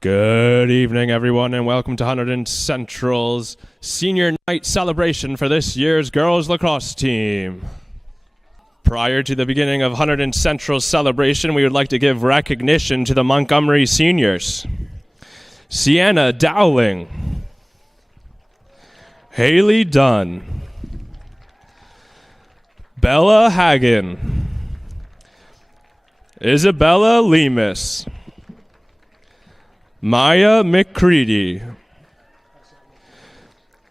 Good evening, everyone, and welcome to Hunterdon Central's senior night celebration for this year's girls lacrosse team. Prior to the beginning of Hunterdon Central's celebration, we would like to give recognition to the Montgomery seniors. Sienna Dowling, Haley Dunn, Bella Hagen, Isabella Lemus, Maya McCready,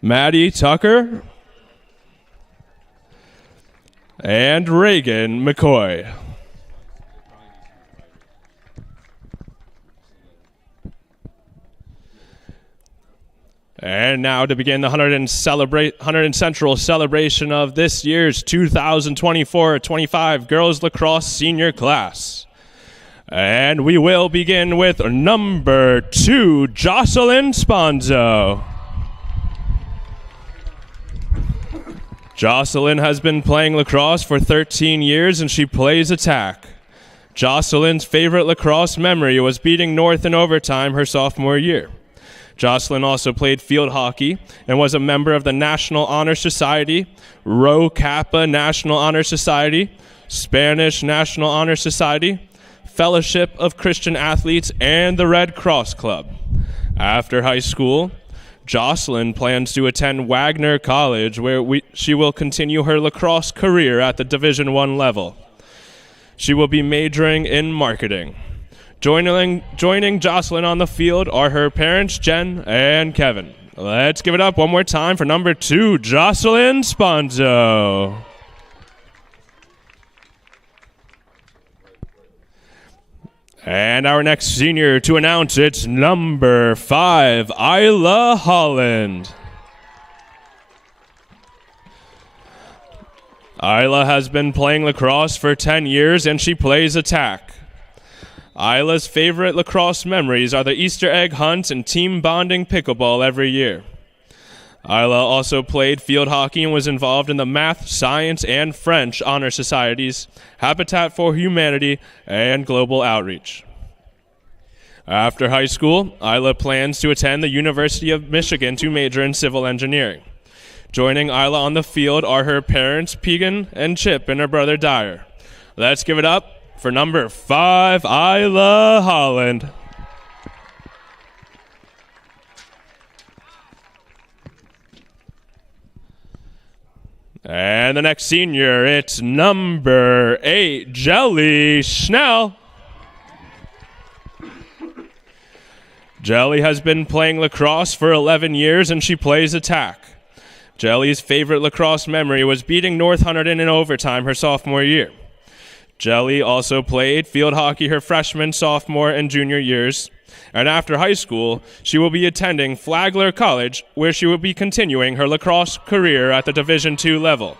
Maddie Tucker, and Reagan McCoy. And now to begin the Hunterdon Central celebration of this year's 2024-25 girls lacrosse senior class. And we will begin with number 2, Jocelyn Sponzo. Jocelyn has been playing lacrosse for 13 years and she plays attack. Jocelyn's favorite lacrosse memory was beating North in overtime her sophomore year. Jocelyn also played field hockey and was a member of the National Honor Society, Rho Kappa National Honor Society, Spanish National Honor Society, Fellowship of Christian Athletes, and the Red Cross Club. After high school, Jocelyn plans to attend Wagner College, where she will continue her lacrosse career at the Division I level. She will be majoring in marketing. Joining Jocelyn on the field are her parents, Jen and Kevin. Let's give it up one more time for number 2, Jocelyn Sponzo. And our next senior to announce, it's number 5, Isla Holland. Isla has been playing lacrosse for 10 years and she plays attack. Isla's favorite lacrosse memories are the Easter egg hunt and team bonding pickleball every year. Isla also played field hockey and was involved in the Math, Science, and French Honor Societies, Habitat for Humanity, and Global Outreach. After high school, Isla plans to attend the University of Michigan to major in civil engineering. Joining Isla on the field are her parents, Pegan and Chip, and her brother, Dyer. Let's give it up for number 5, Isla Holland. And the next senior, it's number 8, Jelly Schnell. Jelly has been playing lacrosse for 11 years and she plays attack. Jelly's favorite lacrosse memory was beating North Hunterdon in overtime her sophomore year. Jelly also played field hockey her freshman, sophomore, and junior years. And after high school, she will be attending Flagler College, where she will be continuing her lacrosse career at the Division II level.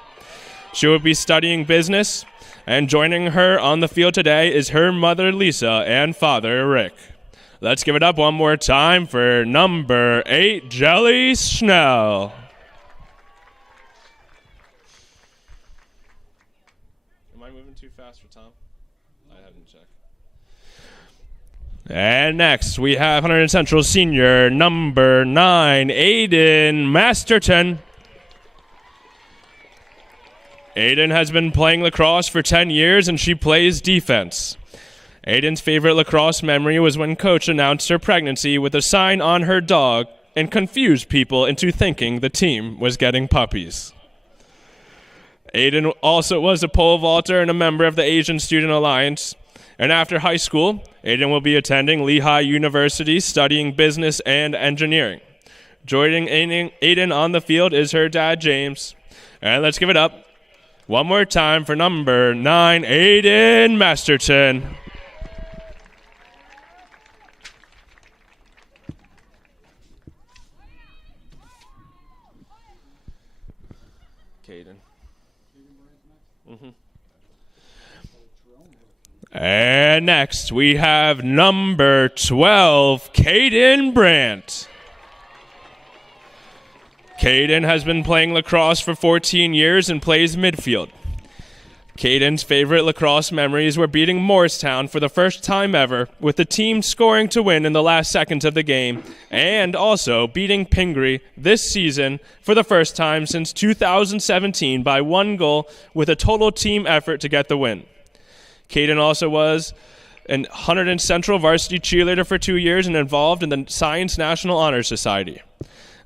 She will be studying business, and joining her on the field today is her mother, Lisa, and father, Rick. Let's give it up one more time for number 8, Jelly Schnell. Am I moving too fast for Tom? I haven't checked. And next, we have Hunterdon Central senior number 9, Aiden Masterton. Aiden has been playing lacrosse for 10 years and she plays defense. Aiden's favorite lacrosse memory was when Coach announced her pregnancy with a sign on her dog and confused people into thinking the team was getting puppies. Aiden also was a pole vaulter and a member of the Asian Student Alliance. And after high school, Aiden will be attending Lehigh University studying business and engineering. Joining Aiden on the field is her dad, James. And let's give it up one more time for number 9, Aiden Masterton. Caden. And next, we have number 12, Caden Brandt. Caden has been playing lacrosse for 14 years and plays midfield. Caden's favorite lacrosse memories were beating Morristown for the first time ever, with the team scoring to win in the last seconds of the game, and also beating Pingree this season for the first time since 2017 by 1 goal with a total team effort to get the win. Caden also was an Hunterdon Central varsity cheerleader for 2 years and involved in the Science National Honor Society.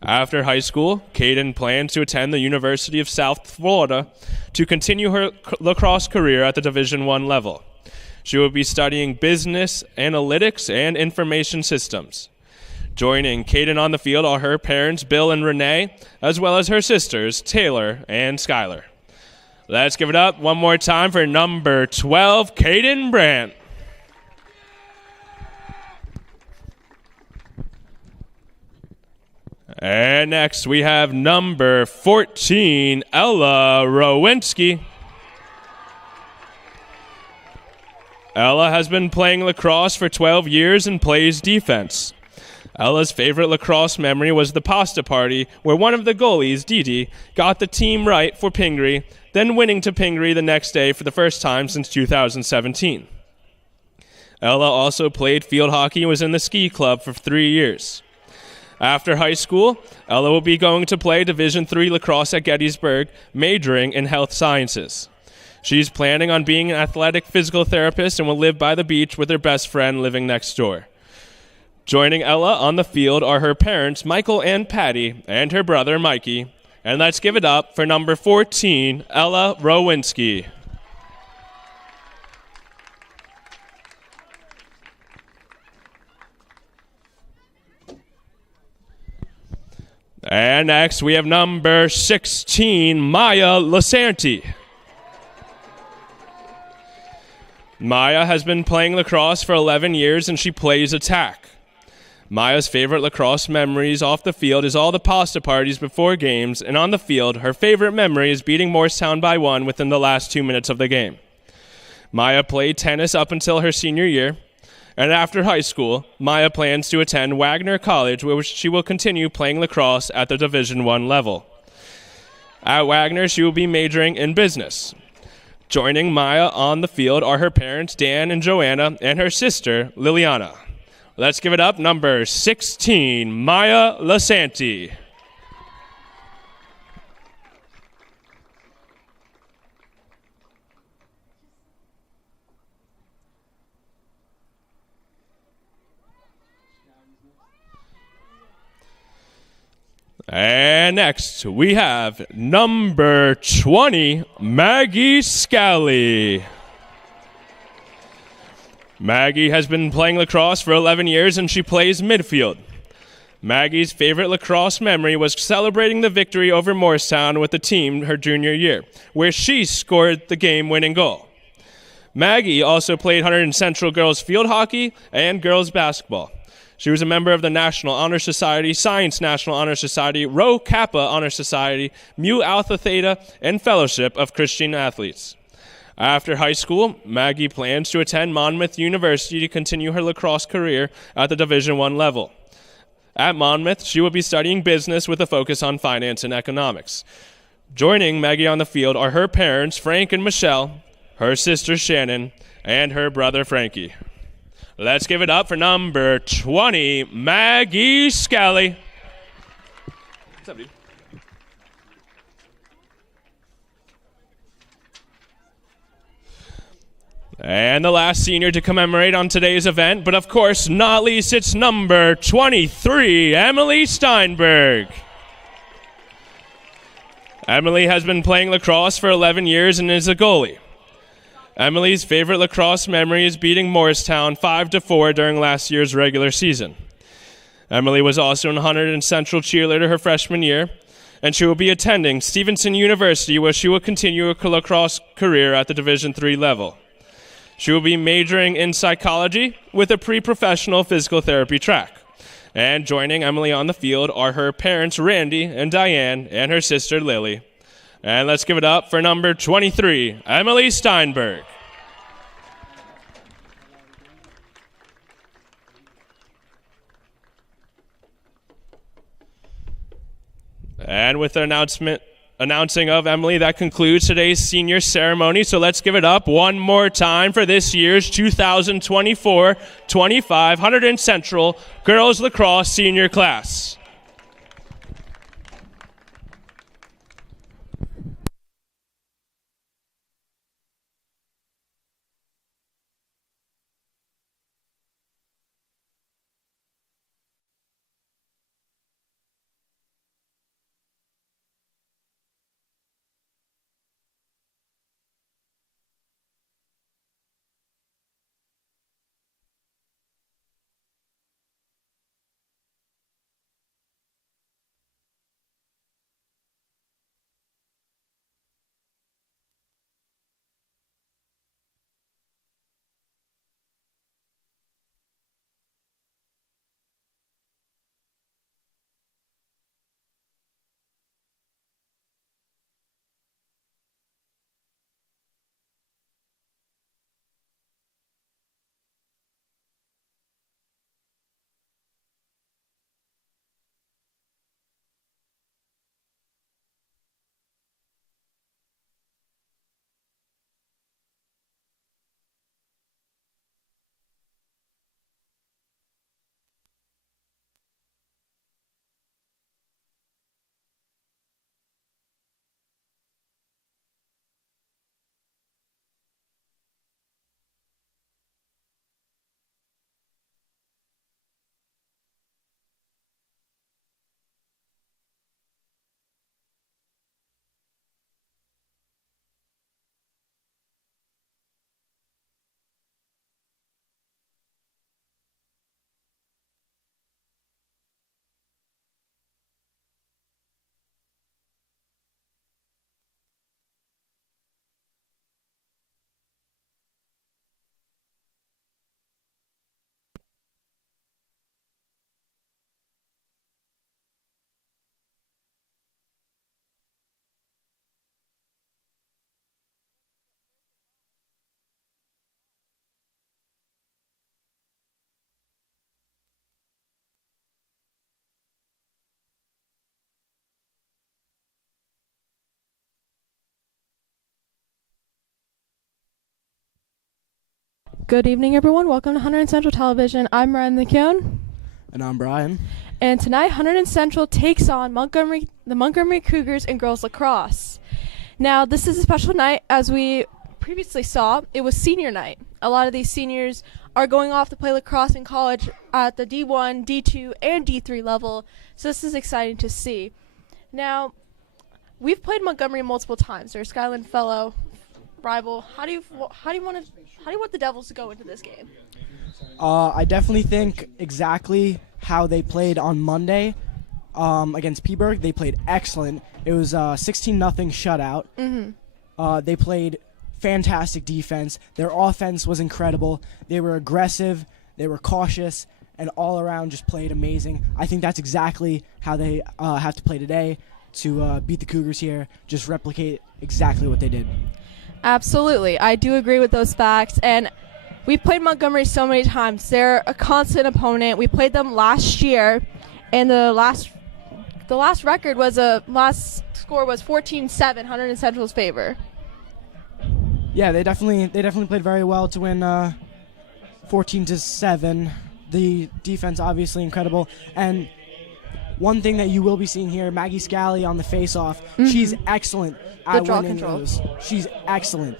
After high school, Caden plans to attend the University of South Florida to continue her lacrosse career at the Division I level. She will be studying business, analytics, and information systems. Joining Caden on the field are her parents, Bill and Renee, as well as her sisters, Taylor and Skylar. Let's give it up one more time for number 12, Caden Brandt. And next we have number 14, Ella Rowinski. Ella has been playing lacrosse for 12 years and plays defense. Ella's favorite lacrosse memory was the pasta party where one of the goalies, Didi, got the team right for Pingree, then winning to Pingree the next day for the first time since 2017. Ella also played field hockey and was in the ski club for 3 years. After high school, Ella will be going to play Division III lacrosse at Gettysburg, majoring in health sciences. She's planning on being an athletic physical therapist and will live by the beach with her best friend living next door. Joining Ella on the field are her parents, Michael and Patty, and her brother, Mikey. And let's give it up for number 14, Ella Rowinski. And next, we have number 16, Maya Lasanti. Maya has been playing lacrosse for 11 years, and she plays attack. Maya's favorite lacrosse memories off the field is all the pasta parties before games, and on the field, her favorite memory is beating Morristown by 1 within the last 2 minutes of the game. Maya played tennis up until her senior year. And after high school, Maya plans to attend Wagner College, where she will continue playing lacrosse at the Division I level. At Wagner, she will be majoring in business. Joining Maya on the field are her parents, Dan and Joanna, and her sister, Liliana. Let's give it up, number 16, Maya Lasanti. And next, we have number 20, Maggie Scally. Maggie has been playing lacrosse for 11 years, and she plays midfield. Maggie's favorite lacrosse memory was celebrating the victory over Morristown with the team her junior year, where she scored the game-winning goal. Maggie also played Hunterdon Central girls field hockey and girls basketball. She was a member of the National Honor Society, Science National Honor Society, Rho Kappa Honor Society, Mu Alpha Theta, and Fellowship of Christian Athletes. After high school, Maggie plans to attend Monmouth University to continue her lacrosse career at the Division I level. At Monmouth, she will be studying business with a focus on finance and economics. Joining Maggie on the field are her parents, Frank and Michelle, her sister Shannon, and her brother Frankie. Let's give it up for number 20, Maggie Scally. What's up, dude? And the last senior to commemorate on today's event, but of course, not least, it's number 23, Emily Steinberg. Emily has been playing lacrosse for 11 years and is a goalie. Emily's favorite lacrosse memory is beating Morristown 5-4 during last year's regular season. Emily was also an Hunterdon Central cheerleader her freshman year, and she will be attending Stevenson University, where she will continue her lacrosse career at the Division III level. She will be majoring in psychology with a pre-professional physical therapy track. And joining Emily on the field are her parents, Randy and Diane, and her sister, Lily. And let's give it up for number 23, Emily Steinberg. And with the announcement Announcing of Emily, that concludes today's senior ceremony. So let's give it up one more time for this year's 2024-25 Hunterdon Central Girls Lacrosse Senior Class. Good evening, everyone. Welcome to Hunterdon Central Television. I'm Ryan McKeown. And I'm Brian. And tonight, Hunterdon Central takes on the Montgomery Cougars in girls lacrosse. Now, this is a special night. As we previously saw, it was senior night. A lot of these seniors are going off to play lacrosse in college at the D1, D2, and D3 level. So this is exciting to see. Now, we've played Montgomery multiple times. They're a Skyland fellow rival. How do you want the Devils to go into this game? I definitely think exactly how they played on Monday against Peaburg. They played excellent. It was 16-0 shutout. Mm-hmm. They played fantastic defense. Their offense was incredible. They were aggressive. They were cautious, and all around just played amazing. I think that's exactly how they have to play today to beat the Cougars here. Just replicate exactly what they did. Absolutely. I do agree with those facts. And we've played Montgomery so many times. They're a constant opponent. We played them last year, and the last record was last score was 14-7, Hunterdon Central's favor. Yeah, they definitely played very well to win 14-7. The defense obviously incredible, and one thing that you will be seeing here, Maggie Scally on the face-off. Mm-hmm. She's excellent at draw winning control. those. She's excellent.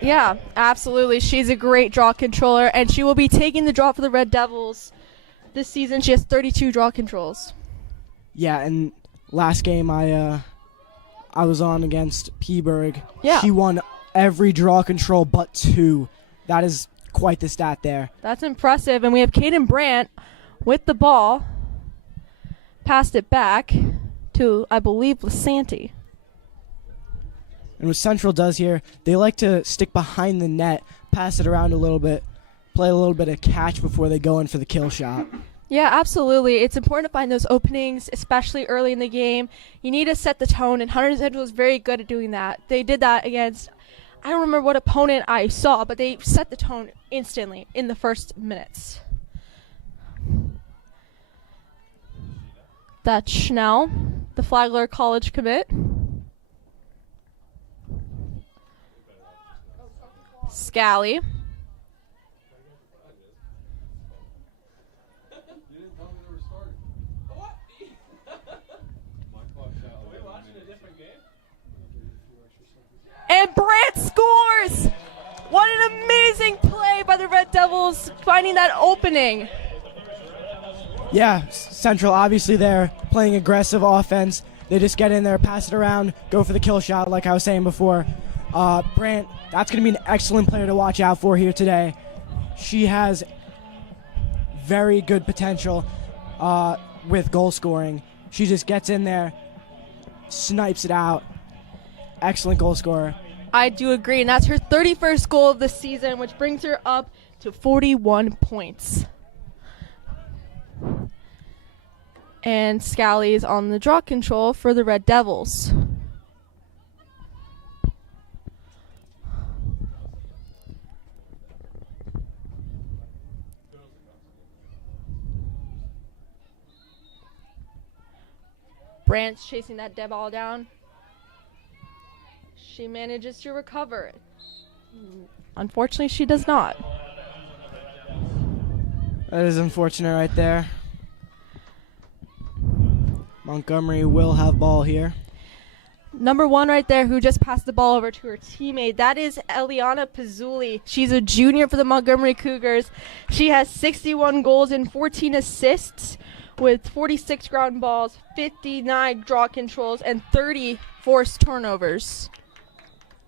Yeah, absolutely. She's a great draw controller, and she will be taking the draw for the Red Devils this season. She has 32 draw controls. Yeah, and last game I was on against Peaburg. Yeah. She won every draw control but 2. That is quite the stat there. That's impressive. And we have Kaden Brandt with the ball. Passed it back to, I believe, Lasanti. And what Central does here, they like to stick behind the net, pass it around a little bit, play a little bit of catch before they go in for the kill shot. Yeah, absolutely. It's important to find those openings, especially early in the game. You need to set the tone, and Hunterdon Central is very good at doing that. They did that against, I don't remember what opponent I saw, but they set the tone instantly in the first minutes. That's Schnell, the Flagler College commit. Scally. And Brant scores! What an amazing play by the Red Devils, finding that opening. Yeah, Central obviously they're playing aggressive offense. They just get in there, pass it around, go for the kill shot like I was saying before. Brant, that's going to be an excellent player to watch out for here today. She has very good potential with goal scoring. She just gets in there, snipes it out. Excellent goal scorer. I do agree, and that's her 31st goal of the season, which brings her up to 41 points. And Scally's on the draw control for the Red Devils. Brant's chasing that dead ball down. She manages to recover it. Unfortunately, she does not. That is unfortunate right there. Montgomery will have ball here. Number 1 right there who just passed the ball over to her teammate. That is Eliana Pizzuli. She's a junior for the Montgomery Cougars. She has 61 goals and 14 assists with 46 ground balls, 59 draw controls, and 30 forced turnovers.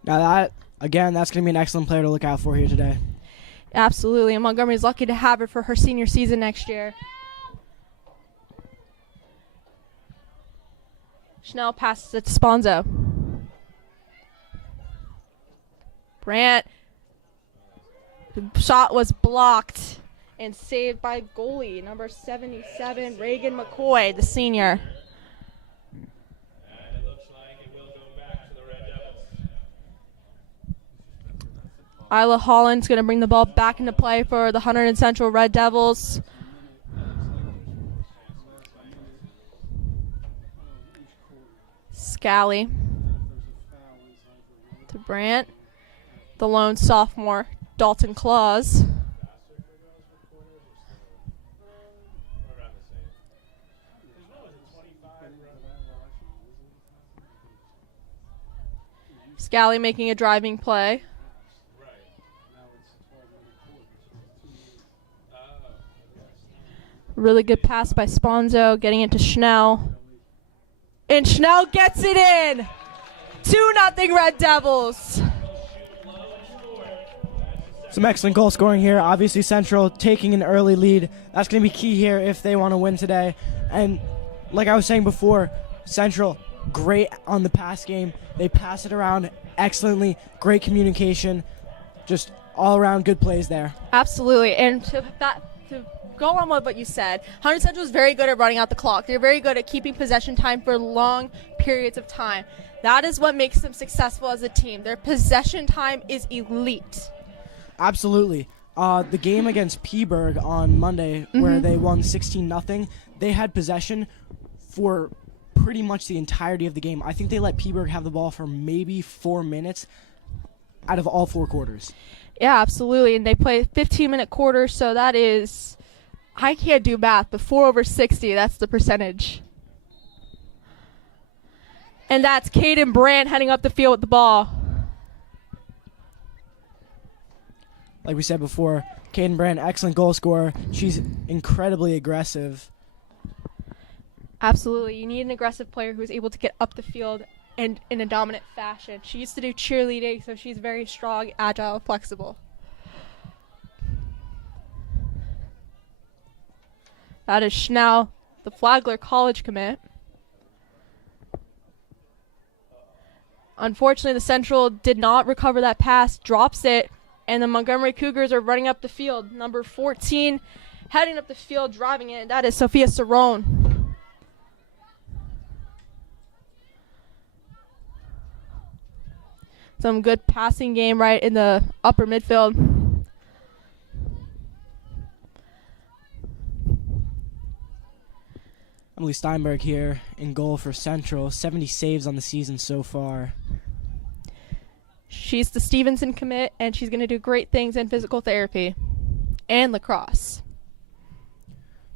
Now that, again, that's going to be an excellent player to look out for here today. Absolutely, and Montgomery's lucky to have her for her senior season next year. Schnell passes it to Sponzo. Brant. The shot was blocked and saved by goalie, number 77, Reagan McCoy, the senior. And it looks like it will go back to the Red Devils. Isla Holland's going to bring the ball back into play for the Hunterdon Central Red Devils. Scally to Brant. The lone sophomore, Dalton Claus. Scally making a driving play. Really good pass by Sponzo, getting it to Schnell. And Schnell gets it in! 2-0 Red Devils. Some excellent goal scoring here. Obviously, Central taking an early lead. That's going to be key here if they want to win today. And like I was saying before, Central, great on the pass game. They pass it around excellently. Great communication. Just all around good plays there. Absolutely. And to go on with what you said, Hunterdon Central is very good at running out the clock. They're very good at keeping possession time for long periods of time. That is what makes them successful as a team. Their possession time is elite. Absolutely. The game against Peaburg on Monday, where they won 16-0, they had possession for pretty much the entirety of the game. I think they let Peaburg have the ball for maybe 4 minutes out of all 4 quarters. Yeah, absolutely. And they play 15-minute quarters, so that is, I can't do math, but 4/60, that's the percentage. And that's Kaden Brandt heading up the field with the ball. Like we said before, Kaden Brandt, excellent goal scorer. She's incredibly aggressive. Absolutely. You need an aggressive player who's able to get up the field and in a dominant fashion. She used to do cheerleading, so she's very strong, agile, flexible. That is Schnell, the Flagler College commit. Unfortunately, the Central did not recover that pass, drops it, and the Montgomery Cougars are running up the field. Number 14 heading up the field, driving it. That is Sophia Cerrone. Some good passing game right in the upper midfield. Emily Steinberg here in goal for Central. 70 saves on the season so far. She's the Stevenson commit, and she's going to do great things in physical therapy and lacrosse.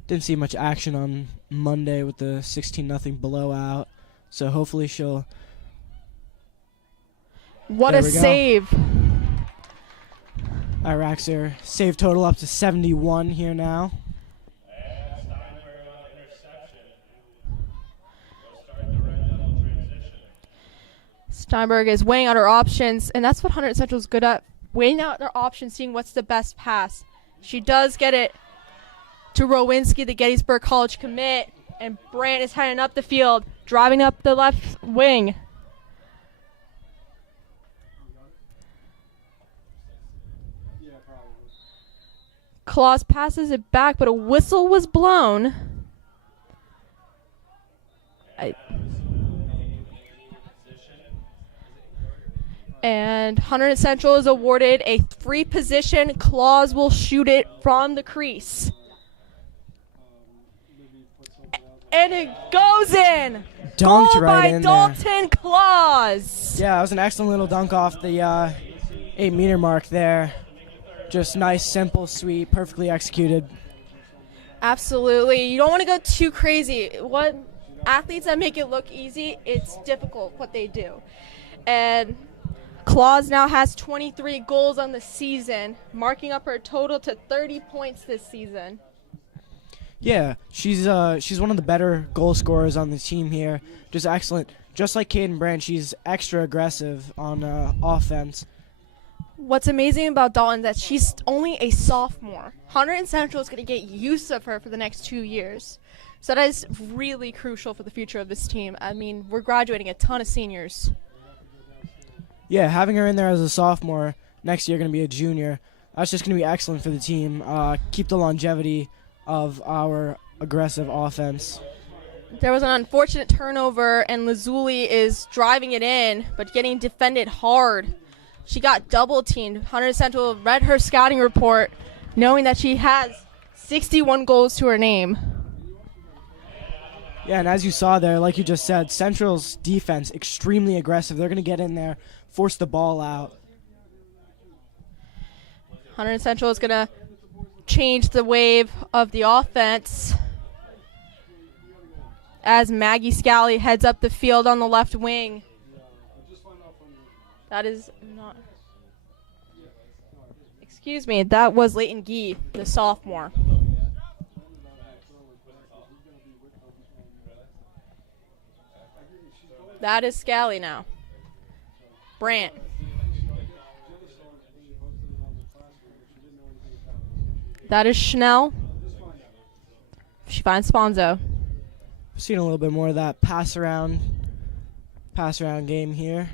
Didn't see much action on Monday with the 16-0 blowout, so hopefully she'll... What There a we go. save. That racks her save total up to 71 here now. And Steinberg on the interception. Will start the red double transition. Steinberg is weighing out her options, and that's what Hunterdon Central is good at, weighing out their options, seeing what's the best pass. She does get it to Rowinski, the Gettysburg College commit, and Brandt is heading up the field, driving up the left wing. Claus passes it back, but a whistle was blown. And Hunterdon Central is awarded a 3-position. Claus will shoot it from the crease. And it goes in. Dunked Goal right by in there. Dalton Claus. Yeah, it was an excellent little dunk off the 8-meter mark there. Just nice, simple, sweet, perfectly executed. Absolutely. You don't want to go too crazy. What athletes that make it look easy, it's difficult what they do. And Claus now has 23 goals on the season, marking up her total to 30 points this season. Yeah, she's one of the better goal scorers on the team here. Just excellent. Just like Caden Brandt, she's extra aggressive on offense. What's amazing about Dalton is that she's only a sophomore. Hunterdon Central is going to get use of her for the next 2 years. So that is really crucial for the future of this team. I mean, we're graduating a ton of seniors. Yeah, having her in there as a sophomore, next year going to be a junior, that's just going to be excellent for the team. Keep the longevity of our aggressive offense. There was an unfortunate turnover, and Lazuli is driving it in, but getting defended hard. She got double-teamed. Hunterdon Central read her scouting report, knowing that she has 61 goals to her name. Yeah, and as you saw there, like you just said, Central's defense, extremely aggressive. They're going to get in there, force the ball out. Hunterdon Central is going to change the wave of the offense as Maggie Scally heads up the field on the left wing. That is not... Excuse me, that was Leighton Gee, the sophomore. That is Scally now. Brandt. That is Schnell. She finds Sponzo. Seen a little bit more of that pass around game here.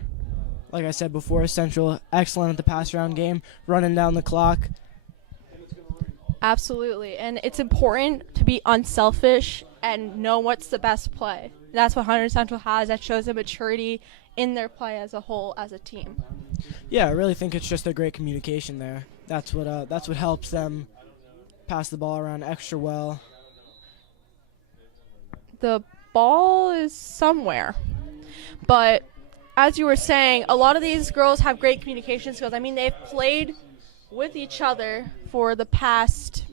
Like I said before, Central excellent at the pass around game, running down the clock. Absolutely, and it's important to be unselfish and know what's the best play. That's what Hunterdon Central has. That shows a maturity in their play as a whole, as a team. Yeah, I really think it's just a great communication there. That's what helps them pass the ball around extra well. The ball is somewhere, but as you were saying, a lot of these girls have great communication skills. I mean, they've played with each other for the past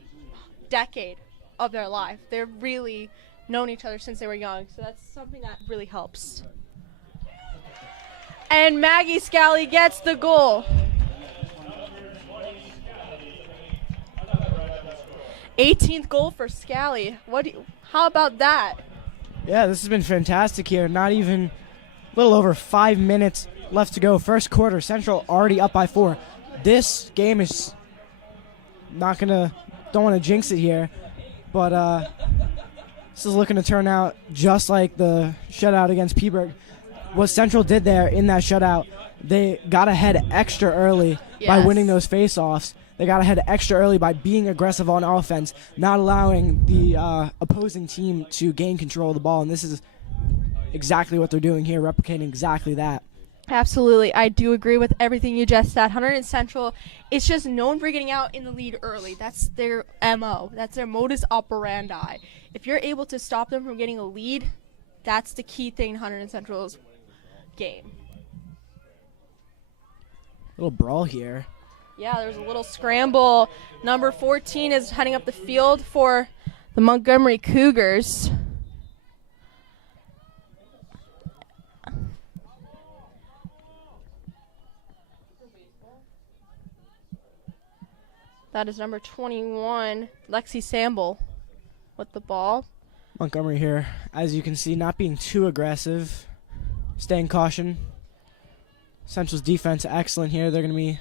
decade of their life. They've really known each other since they were young, so that's something that really helps. And Maggie Scally gets the goal. 18th goal for Scally. How about that? Yeah, this has been fantastic here. Not even a little over 5 minutes left to go. First quarter, Central already up by 4. This game is don't want to jinx it here, but this is looking to turn out just like the shutout against Peaburg. What Central did there in that shutout, they got ahead extra early by winning those face-offs. They got ahead extra early by being aggressive on offense, not allowing the opposing team to gain control of the ball. And this is exactly what they're doing here, replicating exactly that. Absolutely. I do agree with everything you just said. Hunterdon Central is just known for getting out in the lead early. That's their MO. That's their modus operandi. If you're able to stop them from getting a lead, that's the key thing in Hunterdon Central's game. Little brawl here. Yeah, there's a little scramble. Number 14 is heading up the field for the Montgomery Cougars. That is number 21, Lexi Samble, with the ball. Montgomery here, as you can see, not being too aggressive, staying caution. Central's defense excellent here. They're going to be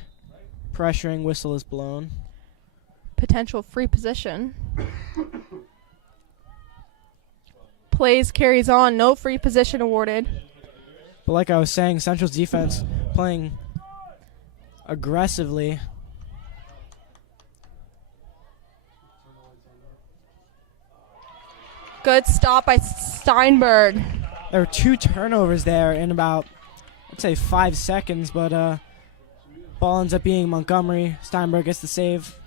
pressuring. Whistle is blown. Potential free position. Plays carries on. No free position awarded. But like I was saying, Central's defense playing aggressively. Good stop by Steinberg. There were 2 turnovers there in about, I'd say, 5 seconds, but ball ends up being Montgomery. Steinberg gets the save.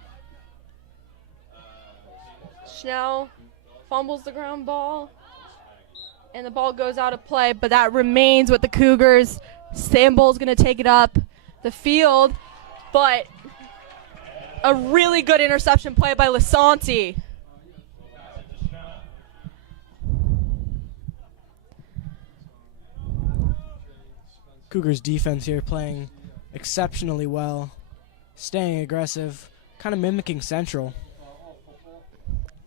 Schnell fumbles the ground ball, and the ball goes out of play, but that remains with the Cougars. Samble's going to take it up the field, but a really good interception play by Lisanti. Cougars defense here playing exceptionally well, staying aggressive, kind of mimicking Central.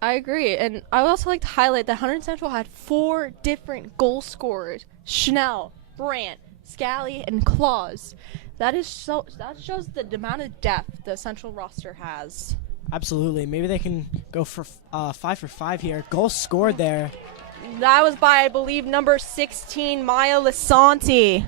I agree, and I would also like to highlight that Hunterdon Central had 4 different goal scorers: Schnell, Brandt, Scally, and Claus. That shows the amount of depth the Central roster has. Absolutely. Maybe they can go for 5 for 5 here. Goal scored there. That was by, I believe, number 16, Maya Lisanti.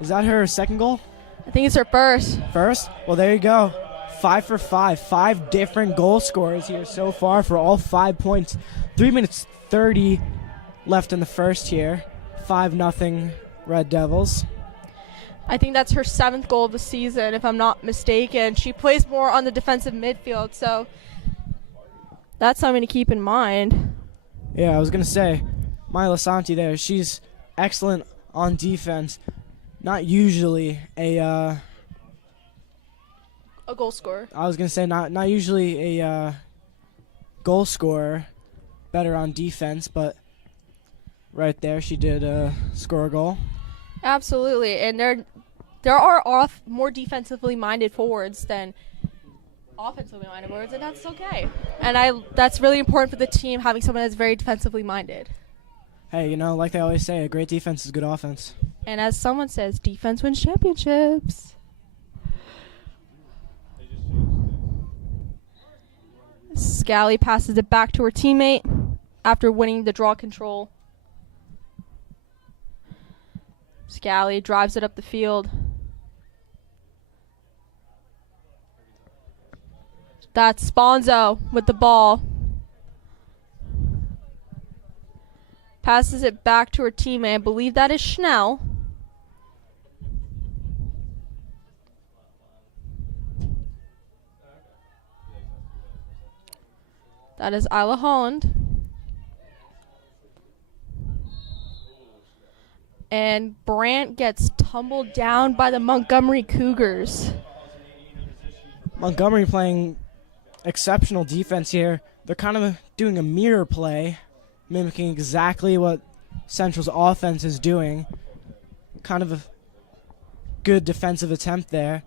Is that her second goal? I think it's her first. First? Well, there you go. 5 for 5. 5 different goal scorers here so far for all 5 points. 3 minutes 30 left in the first here. 5-0 Red Devils. I think that's her 7th goal of the season, if I'm not mistaken. She plays more on the defensive midfield, so that's something to keep in mind. Yeah, I was going to say, Maya Lisanti there, she's excellent on defense. Not usually a goal scorer. I was going to say not usually a goal scorer, better on defense, but right there she did score a goal. Absolutely, and there are more defensively minded forwards than offensively minded forwards, and that's okay. And that's really important for the team, having someone that's very defensively minded. Hey, you know, like they always say, a great defense is good offense. And as someone says, defense wins championships. Scally passes it back to her teammate after winning the draw control. Scally drives it up the field. That's Sponzo with the ball. Passes it back to her teammate. I believe that is Schnell. That is Isla Holland. And Brandt gets tumbled down by the Montgomery Cougars. Montgomery playing exceptional defense here. They're kind of doing a mirror play, mimicking exactly what Central's offense is doing. Kind of a good defensive attempt there.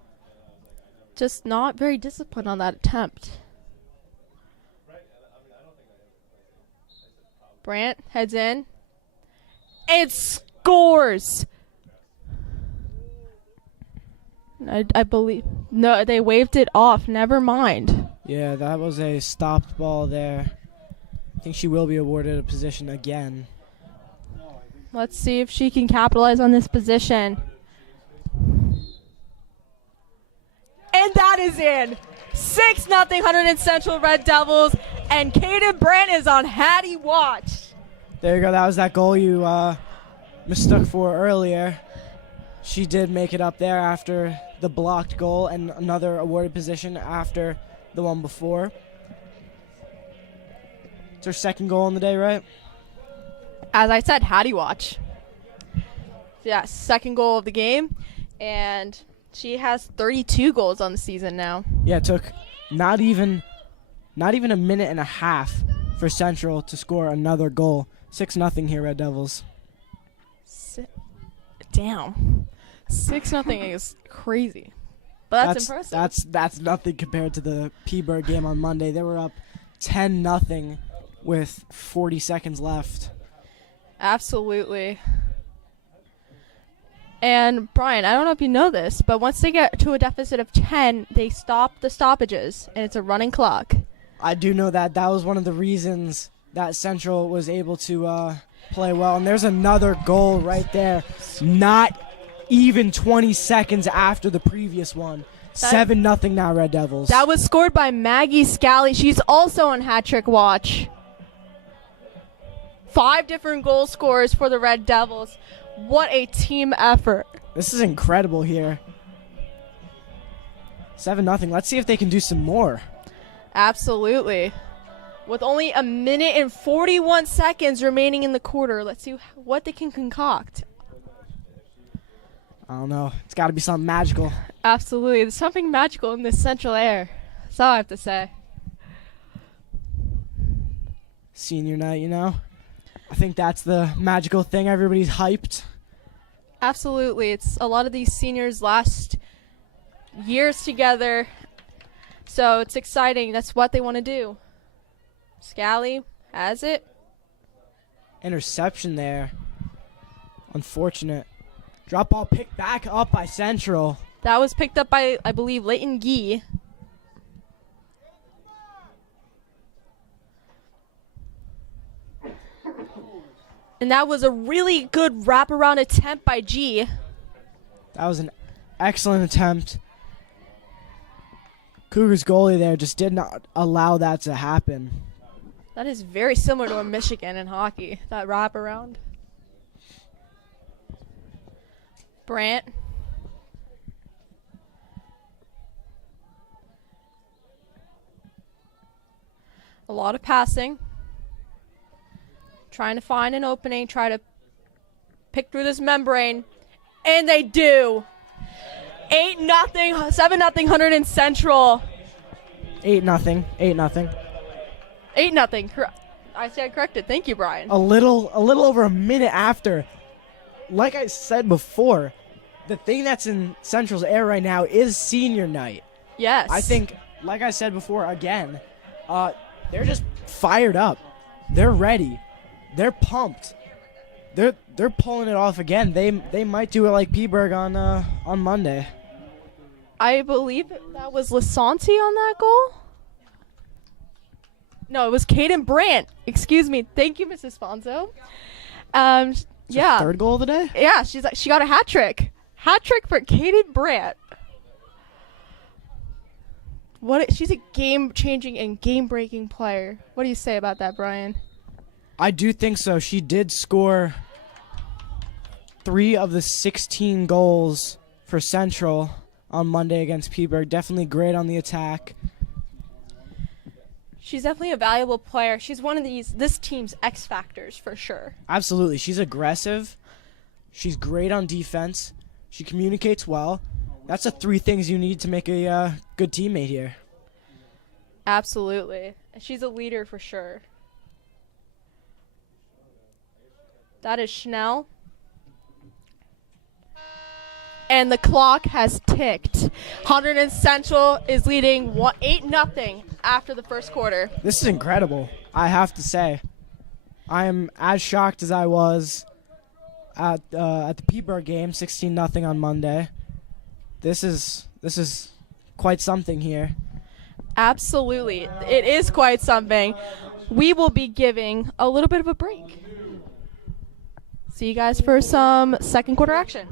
Just not very disciplined on that attempt. Brandt heads in. And scores! I believe... No, they waved it off. Never mind. Yeah, that was a stopped ball there. I think she will be awarded a position again. Let's see if she can capitalize on this position. And that is in. 6-0 Hunterdon Central Red Devils. And Kaden Brandt is on Hattie watch. There you go. That was that goal you mistook for earlier. She did make it up there after the blocked goal and another awarded position after the one before. It's her second goal in the day, right? As I said, Hattie watch. Yeah, second goal of the game. And She has 32 goals on the season now. Yeah, it took not even a minute and a half for Central to score another goal. 6-0 here, Red Devils. Damn. 6-0 is crazy. But that's impressive. That's nothing compared to the Peaburg game on Monday. They were up 10-0 with 40 seconds left. Absolutely. And Brian, I don't know if you know this, but once they get to a deficit of 10, they stop the stoppages, and it's a running clock. I do know that. That was one of the reasons that Central was able to play well. And there's another goal right there. Not even 20 seconds after the previous one. 7-0 now, Red Devils. That was scored by Maggie Scally. She's also on hat-trick watch. 5 different goal scorers for the Red Devils. What a team effort. This is incredible here. 7-0. Let's see if they can do some more. Absolutely. With only a minute and 41 seconds remaining in the quarter, let's see what they can concoct. I don't know. It's got to be something magical. Absolutely. There's something magical in this Central air. That's all I have to say. Senior night, you know? I think that's the magical thing. Everybody's hyped. Absolutely. It's a lot of these seniors last years together. So it's exciting. That's what they want to do. Scally has it. Interception there. Unfortunate. Drop ball picked back up by Central. That was picked up by, I believe, Leighton Gee. And that was a really good wraparound attempt by G. That was an excellent attempt. Cougars goalie there just did not allow that to happen. That is very similar to a Michigan in hockey, that wraparound. Brant. A lot of passing. Trying to find an opening, try to pick through this membrane. And they do. 8-0, 7-0 Hunterdon Central. 8-0, 8-0. 8-0. I stand corrected. Thank you, Brian. A little over a minute after. Like I said before, the thing that's in Central's air right now is senior night. Yes. I think, like I said before, again, they're just fired up. They're ready. They're pumped. They're pulling it off again. They might do it like Peaburg on Monday. I believe that was Lasante on that goal. No, it was Kaden Brandt. Excuse me. Thank you, Mrs. Sponzo. Yeah. Third goal of the day? Yeah, she got a hat trick. Hat trick for Kaden Brandt. She's a game-changing and game-breaking player. What do you say about that, Brian? I do think so. She did score 3 of the 16 goals for Central on Monday against Peaburg. Definitely great on the attack. She's definitely a valuable player. She's one of this team's X factors for sure. Absolutely. She's aggressive. She's great on defense. She communicates well. That's the 3 things you need to make a good teammate here. Absolutely. She's a leader for sure. That is Schnell. And the clock has ticked. Hunterdon Central is leading 8-0 after the first quarter. This is incredible, I have to say. I am as shocked as I was at the Peaburg game, 16-0 on Monday. This is quite something here. Absolutely. It is quite something. We will be giving a little bit of a break. See you guys for some second quarter action.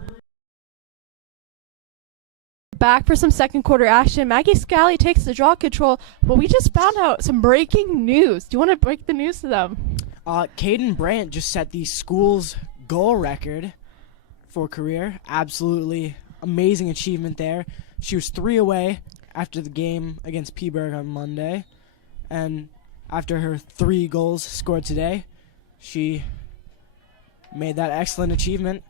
Back for some second quarter action. Maggie Scally takes the draw control, but we just found out some breaking news. Do you want to break the news to them? Kaden Brandt just set the school's goal record for career. Absolutely amazing achievement there. She was 3 away after the game against Peaburg on Monday, and after her 3 goals scored today, she made that excellent achievement.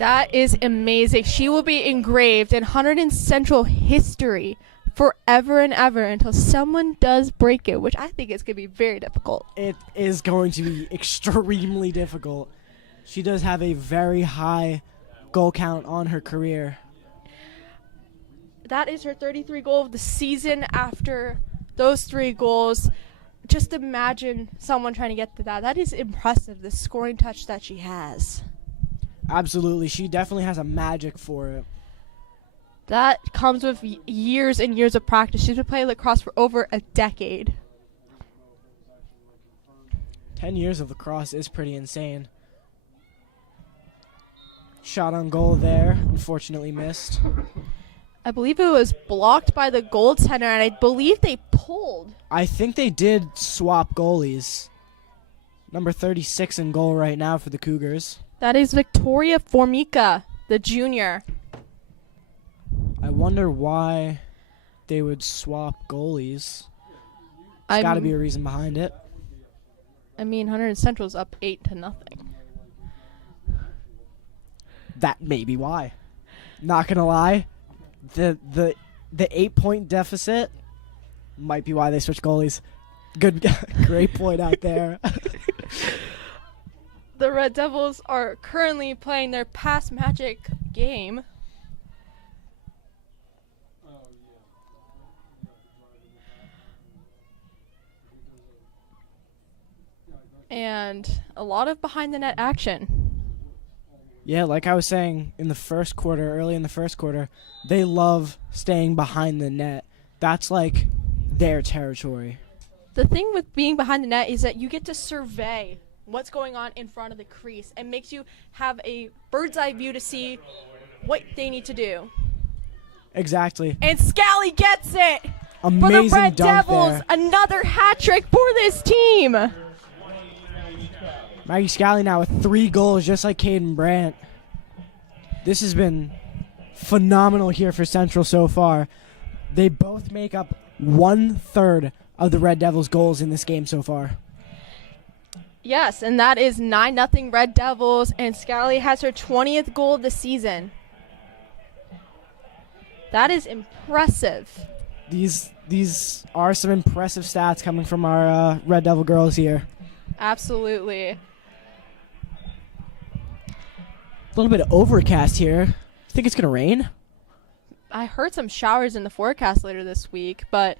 That is amazing. She will be engraved in Hunterdon Central history forever and ever until someone does break it, which I think is going to be very difficult. It is going to be extremely difficult. She does have a very high goal count on her career. That is her 33 goal of the season. After those 3 goals, just imagine someone trying to get to that. That is impressive, the scoring touch that she has. Absolutely. She definitely has a magic for it. That comes with years and years of practice. She's been playing lacrosse for over a decade. 10 years of lacrosse is pretty insane. Shot on goal there. Unfortunately missed. I believe it was blocked by the goaltender, and I believe they pulled. I think they did swap goalies. Number 36 in goal right now for the Cougars. That is Victoria Formica, the junior. I wonder why they would swap goalies. There's got to be a reason behind it. I mean, Hunterdon Central's up 8-0. That may be why. Not gonna lie, the 8-point deficit might be why they switched goalies. Good, great point out there. The Red Devils are currently playing their Pass Magic game. And a lot of behind the net action. Yeah, like I was saying in the first quarter, early in the first quarter, they love staying behind the net. That's like their territory. The thing with being behind the net is that you get to survey what's going on in front of the crease and makes you have a bird's eye view to see what they need to do. Exactly. And Scally gets it! Amazing for the Red dunk Devils, there. another hat trick for this team. Maggie Scally now with 3 goals, just like Caden Brandt. This has been phenomenal here for Central so far. They both make up 1/3 of the Red Devils' goals in this game so far. Yes, and that is 9-0 Red Devils, and Scally has her 20th goal of the season. That is impressive. These are some impressive stats coming from our Red Devil girls here. Absolutely. A little bit of overcast here. Think it's going to rain? I heard some showers in the forecast later this week, but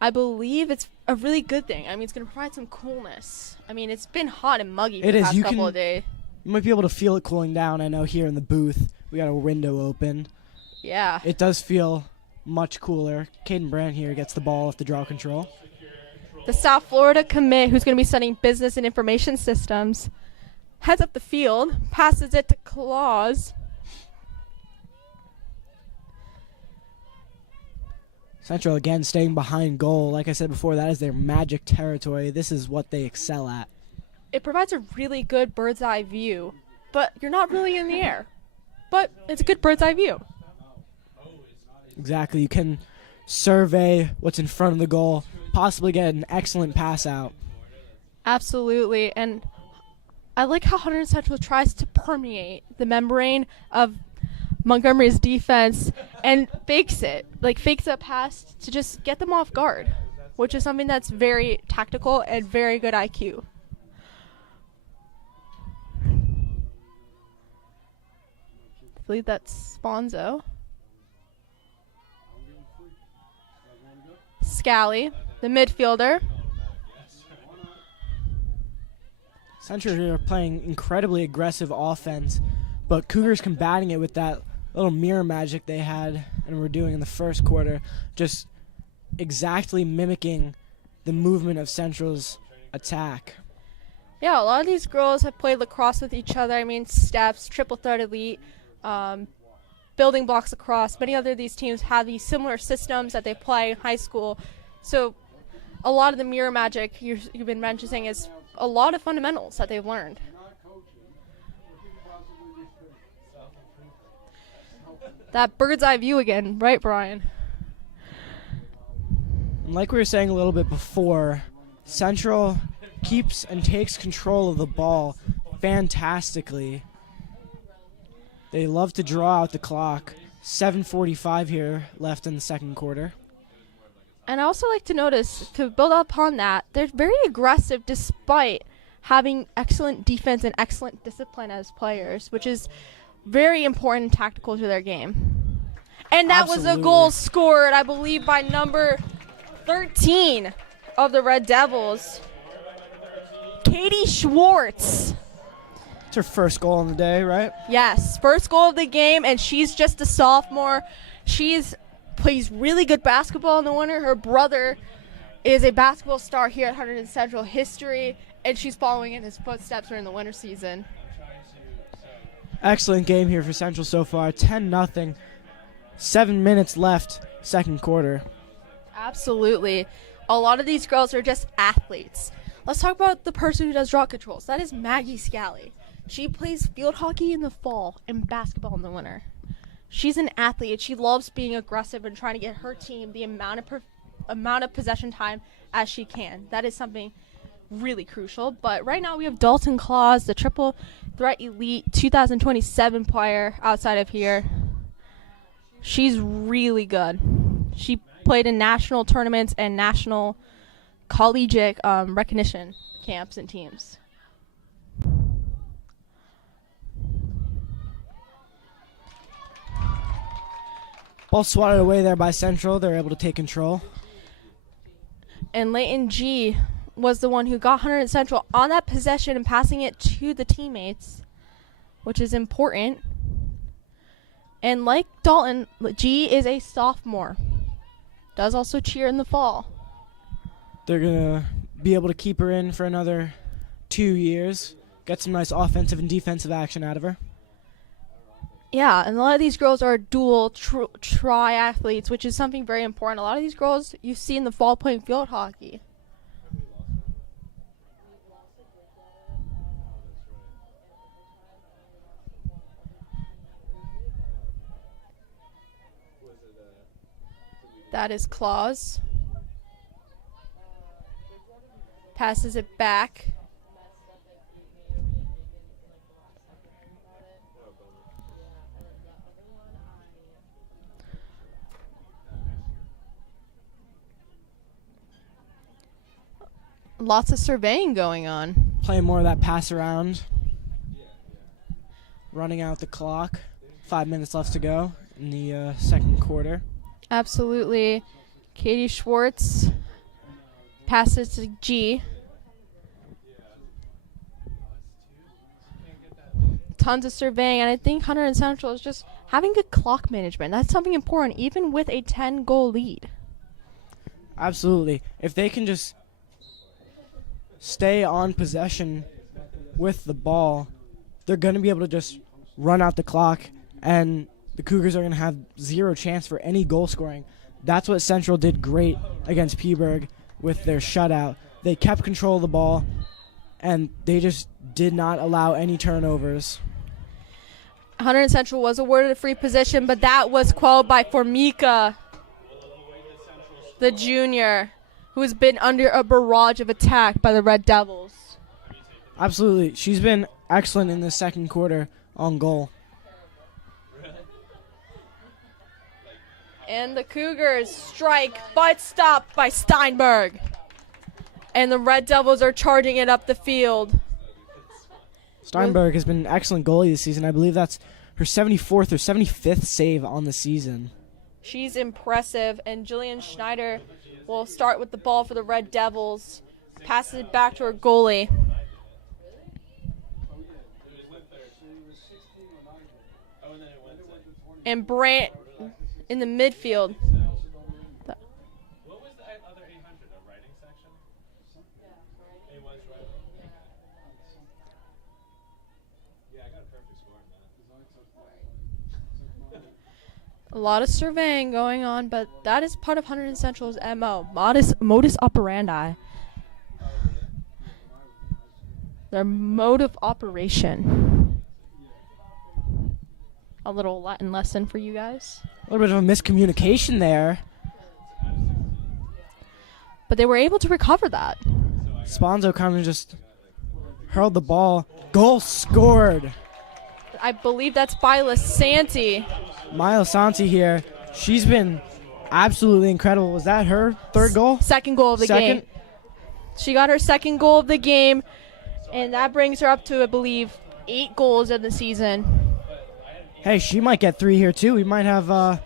I believe it's a really good thing. I mean, it's going to provide some coolness. I mean, it's been hot and muggy for the past couple of days. You might be able to feel it cooling down. I know here in the booth, we got a window open. Yeah. It does feel much cooler. Caden Brandt here gets the ball off the draw control. The South Florida commit, who's going to be studying business and information systems, heads up the field, passes it to Claus. Central again staying behind goal. Like I said before, that is their magic territory. This is what they excel at. It provides a really good bird's eye view, but you're not really in the air. But it's a good bird's eye view. Exactly. You can survey what's in front of the goal, possibly get an excellent pass out. Absolutely. And I like how Hunterdon Central tries to permeate the membrane of Montgomery's defense and fakes it. Like fakes a pass to just get them off guard, which is something that's very tactical and very good IQ. I believe that's Sponzo. Scally, the midfielder. Central here are playing incredibly aggressive offense, but Cougars combating it with that little mirror magic they had and were doing in the first quarter, just exactly mimicking the movement of Central's attack. Yeah, a lot of these girls have played lacrosse with each other. I mean, Steps, Triple Threat Elite, Building Blocks Lacrosse. Many other of these teams have these similar systems that they play in high school. So a lot of the mirror magic you've been mentioning is a lot of fundamentals that they've learned. That bird's eye view again, right, Brian? And like we were saying a little bit before, Central keeps and takes control of the ball fantastically. They love to draw out the clock. 7:45 here left in the second quarter. And I also like to notice, to build upon that, they're very aggressive despite having excellent defense and excellent discipline as players, which is very important and tactical to their game. And that was a goal scored, I believe, by number 13 of the Red Devils, Katie Schwartz. It's her first goal on the day, right? Yes, first goal of the game, and she's just a sophomore. Plays really good basketball in the winter. Her brother is a basketball star here at Hunterdon Central history, and she's following in his footsteps during the winter season. Excellent game here for Central so far. 10-0. 7 minutes left, second quarter. Absolutely. A lot of these girls are just athletes. Let's talk about the person who does draw controls. That is Maggie Scally. She plays field hockey in the fall and basketball in the winter. She's an athlete. She loves being aggressive and trying to get her team the amount of possession time as she can. That is something really crucial. But right now we have Dalton Claus, the triple threat elite 2027 player outside of here. She's really good. She played in national tournaments and national collegiate recognition camps and teams. Ball swatted away there by Central. They're able to take control. And Leighton G was the one who got Hunterdon Central on that possession and passing it to the teammates, which is important. And like Dalton, G is a sophomore. Does also cheer in the fall. They're going to be able to keep her in for another 2 years. Get some nice offensive and defensive action out of her. Yeah, and a lot of these girls are dual triathletes, which is something very important. A lot of these girls you see in the fall playing field hockey. That is Claus. Passes it back. Lots of surveying going on. Playing more of that pass around. Running out the clock. 5 minutes left to go in the second quarter. Absolutely. Katie Schwartz passes to G. Tons of surveying, and I think Hunterdon Central is just having good clock management. That's something important, even with a 10-goal lead. Absolutely. If they can just stay on possession with the ball, they're going to be able to just run out the clock, and the Cougars are going to have zero chance for any goal scoring. That's what Central did great against Peaburg with their shutout. They kept control of the ball, and they just did not allow any turnovers. Hunterdon Central was awarded a free position, but that was quelled by Formica, the junior, who has been under a barrage of attack by the Red Devils. Absolutely. She's been excellent in the second quarter on goal. And the Cougars strike, but stopped by Steinberg. And the Red Devils are charging it up the field. Steinberg has been an excellent goalie this season. I believe that's her 74th or 75th save on the season. She's impressive. And Jillian Schneider will start with the ball for the Red Devils. Passes it back to her goalie. And Brant in the midfield. What was the other 800? A writing section? It was writing. Yeah, I got a perfect score on that. A lot of surveying going on, but that is part of Hunterdon Central's MO, modus operandi. Their mode of operation. A little Latin lesson for you guys. A little bit of a miscommunication there. But they were able to recover that. Sponzo kind of just hurled the ball. Goal scored. I believe that's by Lasanti. Maya Santi here. She's been absolutely incredible. Was that her third goal? Second goal of the game. She got her second goal of the game, and that brings her up to, I believe, 8 goals in the season. Hey, she might get 3 here too. We might have a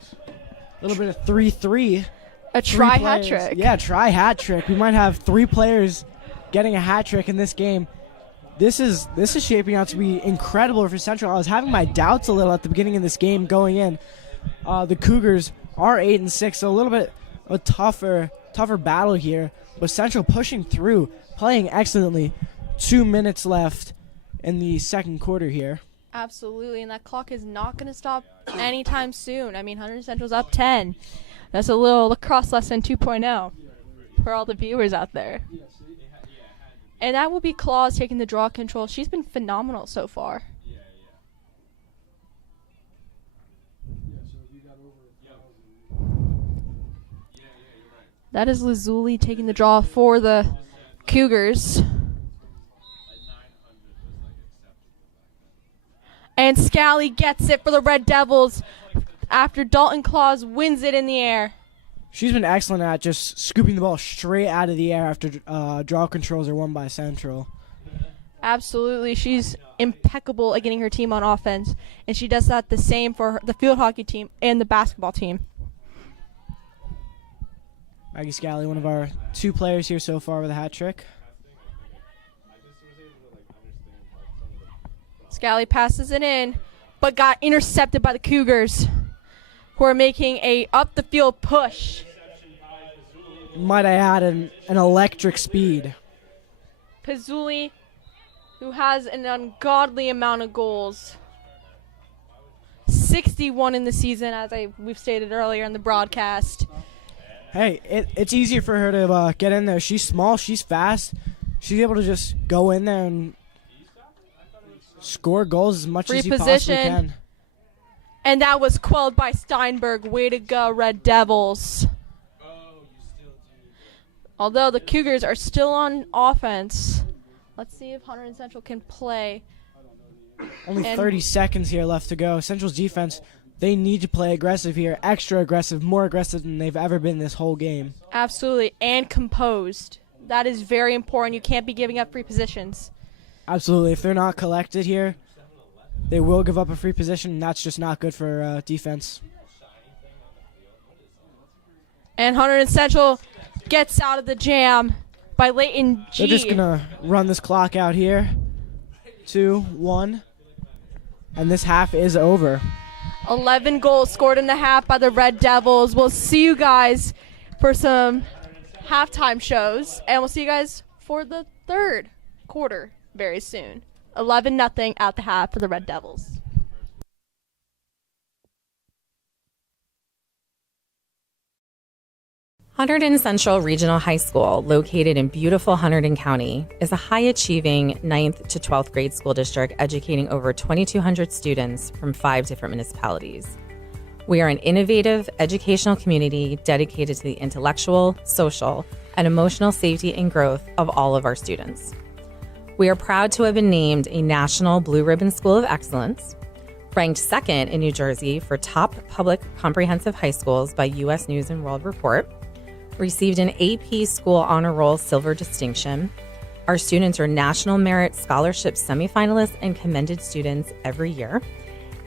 little bit of 3-3. A try hat trick. Yeah, try hat trick. We might have 3 players getting a hat trick in this game. This is shaping out to be incredible for Central. I was having my doubts a little at the beginning of this game going in. The Cougars are 8-6, so a little bit a tougher battle here. But Central pushing through, playing excellently. 2 minutes left in the second quarter here. Absolutely, and that clock is not going to stop anytime soon. I mean, Hunterdon Central's up 10. That's a little lacrosse lesson 2.0 for all the viewers out there. And that will be Claus taking the draw control. She's been phenomenal so far. That is Lazuli taking the draw for the Cougars. And Scally gets it for the Red Devils after Dalton Claus wins it in the air. She's been excellent at just scooping the ball straight out of the air after draw controls are won by Central. Absolutely. She's impeccable at getting her team on offense, and she does that the same for the field hockey team and the basketball team. Maggie Scally, one of our 2 players here so far with a hat trick. Scally passes it in, but got intercepted by the Cougars, who are making a up-the-field push. Might I add an electric speed. Pizzuli, who has an ungodly amount of goals. 61 in the season, as we've stated earlier in the broadcast. Hey, it's easier for her to get in there. She's small, she's fast. She's able to just go in there and score goals as much as you possibly can. And that was quelled by Steinberg. Way to go, Red Devils. Although the Cougars are still on offense. Let's see if Hunterdon Central can play. Only 30 seconds here left to go. Central's defense, they need to play aggressive here. Extra aggressive, more aggressive than they've ever been this whole game. Absolutely, and composed. That is very important. You can't be giving up free positions. Absolutely. If they're not collected here, they will give up a free position, and that's just not good for defense. And Hunterdon Central gets out of the jam by Leighton G. They're just going to run this clock out here. 2, 1. And this half is over. 11 goals scored in the half by the Red Devils. We'll see you guys for some halftime shows, and we'll see you guys for the third quarter very soon. 11-0 at the half for the Red Devils. Hunterdon Central Regional High School, located in beautiful Hunterdon County, is a high-achieving 9th to 12th grade school district educating over 2,200 students from 5 different municipalities. We are an innovative educational community dedicated to the intellectual, social, and emotional safety and growth of all of our students. We are proud to have been named a National Blue Ribbon School of Excellence, ranked second in New Jersey for top public comprehensive high schools by U.S. News and World Report, received an AP School Honor Roll Silver Distinction. Our students are National Merit Scholarship semifinalists and commended students every year.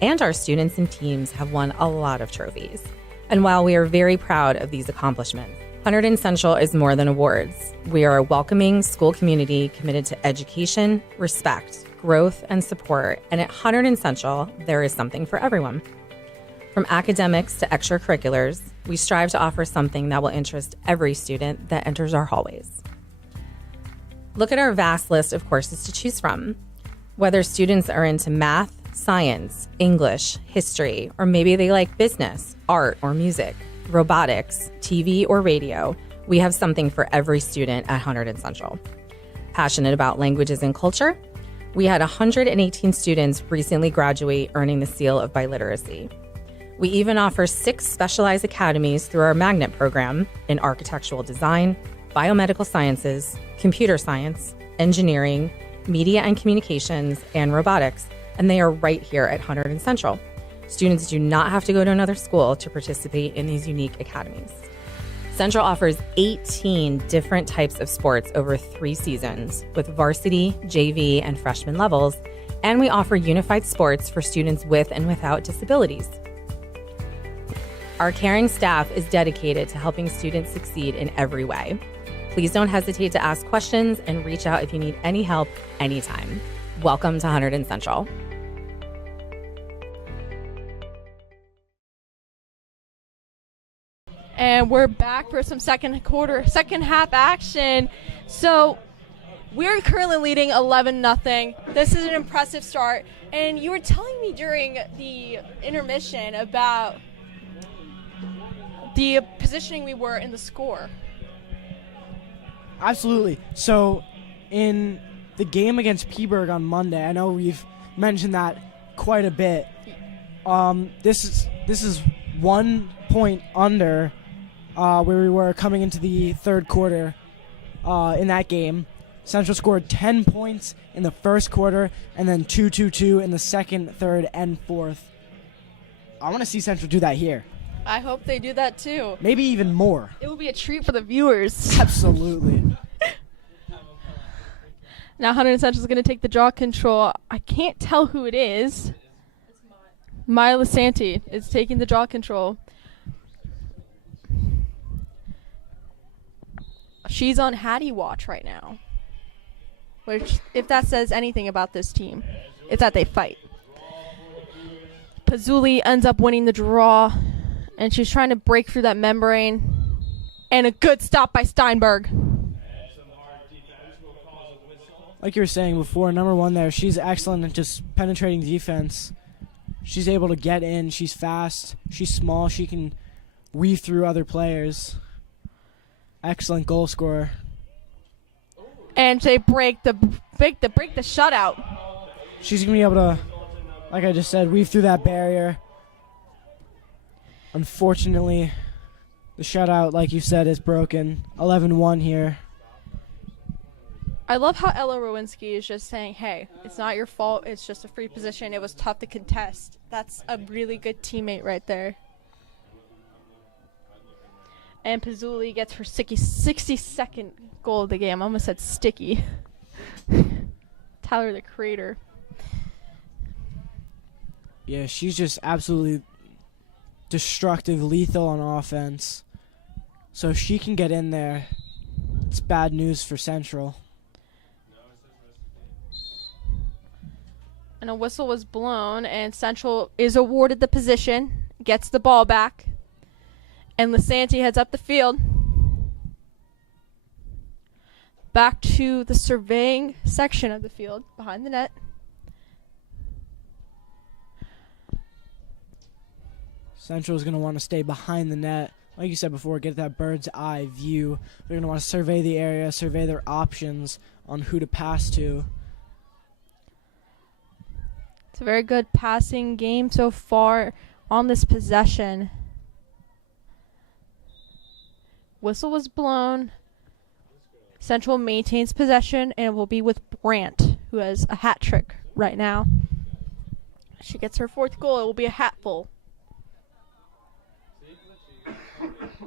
And our students and teams have won a lot of trophies. And while we are very proud of these accomplishments, Hunterdon Central is more than awards. We are a welcoming school community committed to education, respect, growth, and support. And at Hunterdon Central, there is something for everyone. From academics to extracurriculars, we strive to offer something that will interest every student that enters our hallways. Look at our vast list of courses to choose from. Whether students are into math, science, English, history, or maybe they like business, art, or music, robotics, TV, or radio, we have something for every student at Hunterdon Central. Passionate about languages and culture? We had 118 students recently graduate earning the seal of biliteracy. We even offer 6 specialized academies through our magnet program in architectural design, biomedical sciences, computer science, engineering, media and communications, and robotics and they are right here at Hunterdon Central. Students do not have to go to another school to participate in these unique academies. Central offers 18 different types of sports over 3 seasons with varsity, JV, and freshman levels, and we offer unified sports for students with and without disabilities. Our caring staff is dedicated to helping students succeed in every way. Please don't hesitate to ask questions and reach out if you need any help anytime. Welcome to Hunterdon Central. And we're back for some second half action. So we're currently leading 11-0. This is an impressive start. And you were telling me during the intermission about the positioning we were in the score. Absolutely. So in the game against Peaburg on Monday, I know we've mentioned that quite a bit. This is 1 point under where we were coming into the third quarter in that game. Central scored 10 points in the first quarter and then 2-2-2 in the second, third, and fourth. I want to see Central do that here. I hope they do that too. Maybe even more. It will be a treat for the viewers. Absolutely. Now Hunterdon Central is going to take the draw control. I can't tell who it is. Maya Lasanti is taking the draw control. She's on Hattie watch right now. Which, if that says anything about this team, it's that they fight. Pazzulli ends up winning the draw, and she's trying to break through that membrane. And a good stop by Steinberg. Like you were saying before, number 1 there, she's excellent at just penetrating defense. She's able to get in. She's fast. She's small. She can weave through other players. Excellent goal scorer. And they break the shutout. She's going to be able to, like I just said, weave through that barrier. Unfortunately, the shutout, like you said, is broken. 11-1 here. I love how Ella Rowinski is just saying, hey, it's not your fault. It's just a free position. It was tough to contest. That's a really good teammate right there. And Pazzulli gets her 62nd goal of the game. I almost said sticky. Tyler, the creator. Yeah, she's just absolutely destructive, lethal on offense. So if she can get in there, it's bad news for Central. And a whistle was blown, and Central is awarded the position, gets the ball back, and Lasanti heads up the field. Back to the surveying section of the field, behind the net. Central's going to want to stay behind the net. Like you said before, get that bird's eye view. They're going to want to survey the area, survey their options on who to pass to. It's a very good passing game so far on this possession. Whistle was blown. Central maintains possession, and it will be with Brandt, who has a hat trick right now. She gets her 4th goal. It will be a hatful.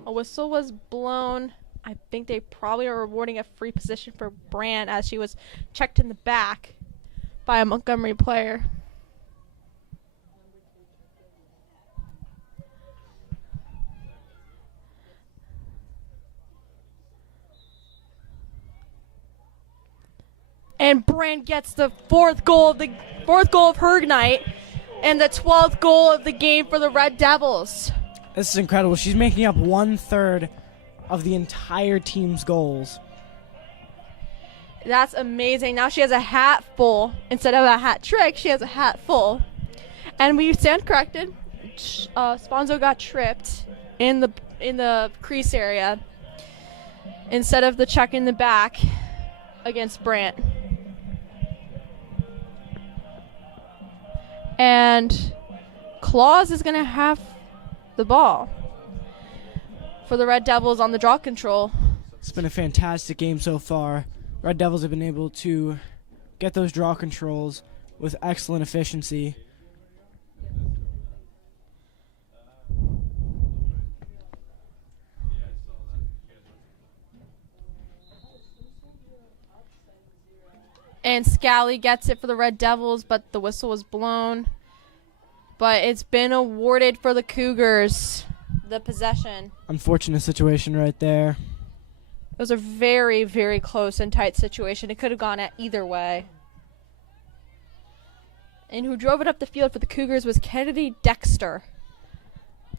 A whistle was blown. I think they probably are awarding a free position for Brandt as she was checked in the back by a Montgomery player. And Brandt gets the 4th goal of her night, and the 12th goal of the game for the Red Devils. This is incredible. She's making up 1/3 of the entire team's goals. That's amazing. Now she has a hat full. Instead of a hat trick, she has a hat full. And we stand corrected. Sponzo got tripped in the crease area instead of the check in the back against Brandt. And Claus is going to have the ball for the Red Devils on the draw control. It's been a fantastic game so far. Red Devils have been able to get those draw controls, with excellent efficiency. And Scally gets it for the Red Devils, but the whistle was blown. But it's been awarded for the Cougars, the possession. Unfortunate situation right there. It was a very, very close and tight situation. It could have gone either way. And who drove it up the field for the Cougars was Kennedy Dexter.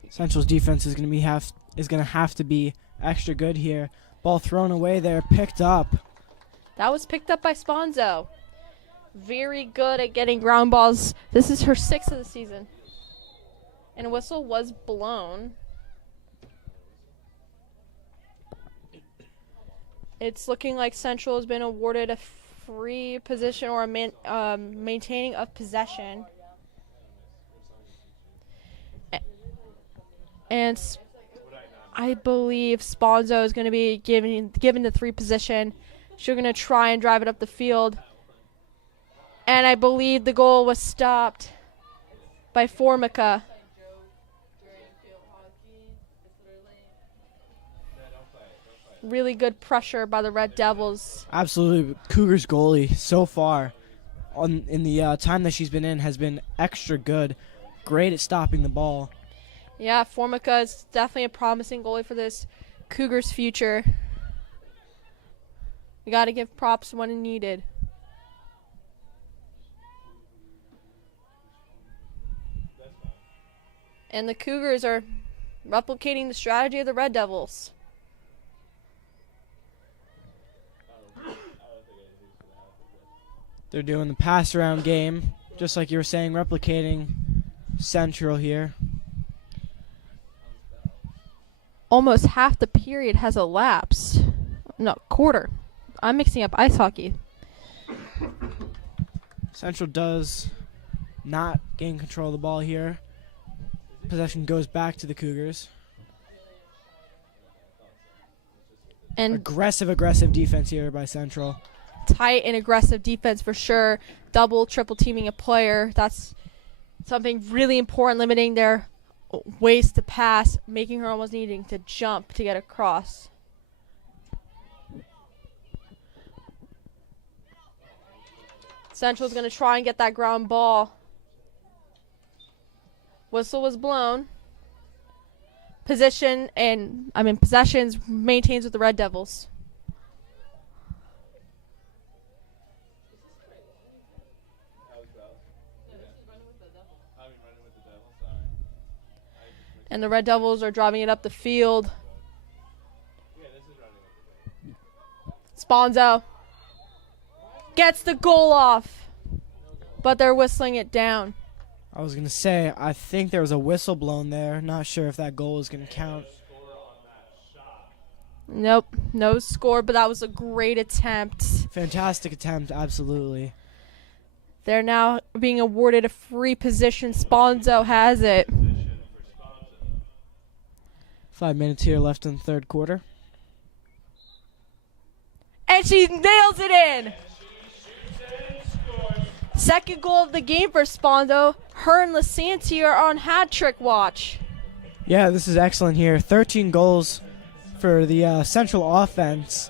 Central's defense is going to have to be extra good here. Ball thrown away there, picked up. That was picked up by Sponzo. Very good at getting ground balls. This is her 6th of the season. And a whistle was blown. It's looking like Central has been awarded a free position or a maintaining of possession. And I believe Sponzo is going to be given the 3 position. She's going to try and drive it up the field. And I believe the goal was stopped by Formica. Really good pressure by the Red Devils. Absolutely. Cougars goalie so far in the time that she's been in has been extra good. Great at stopping the ball. Yeah, Formica is definitely a promising goalie for this Cougars future. We got to give props when needed. And the Cougars are replicating the strategy of the Red Devils. They're doing the pass around game, just like you were saying, replicating Central here. Almost half the period has elapsed. No, quarter. I'm mixing up ice hockey. Central does not gain control of the ball here. Possession goes back to the Cougars. And Aggressive defense here by Central. tight and aggressive defense for sure. Double, triple teaming a player. That's something really important, limiting their ways to pass, making her almost needing to jump to get across. Central's going to try and get that ground ball. Whistle was blown. Possessions maintains with the Red Devils. And the Red Devils are driving it up the field. Sponzo gets the goal off, but they're whistling it down. I was going to say, I think there was a whistle blown there. Not sure if that goal is going to count. Nope, no score, but that was a great attempt. Fantastic attempt, absolutely. They're now being awarded a free position. Sponzo has it. 5 minutes here left in the third quarter. And she nails it in. Second goal of the game for Sponzo. Her and Lasanti are on hat trick watch. Yeah, this is excellent here. 13 goals for the Central offense.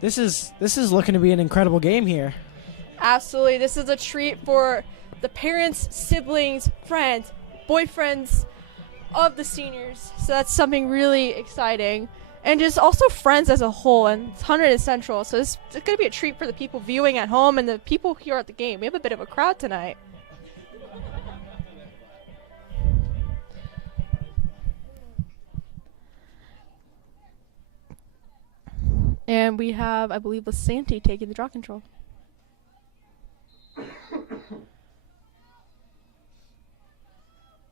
This is looking to be an incredible game here. Absolutely. This is a treat for the parents, siblings, friends, boyfriends of the seniors. So that's something really exciting. And just also friends as a whole. And it's Hunterdon Central. So it's going to be a treat for the people viewing at home and the people here at the game. We have a bit of a crowd tonight. And we have, I believe, Lasanti taking the draw control.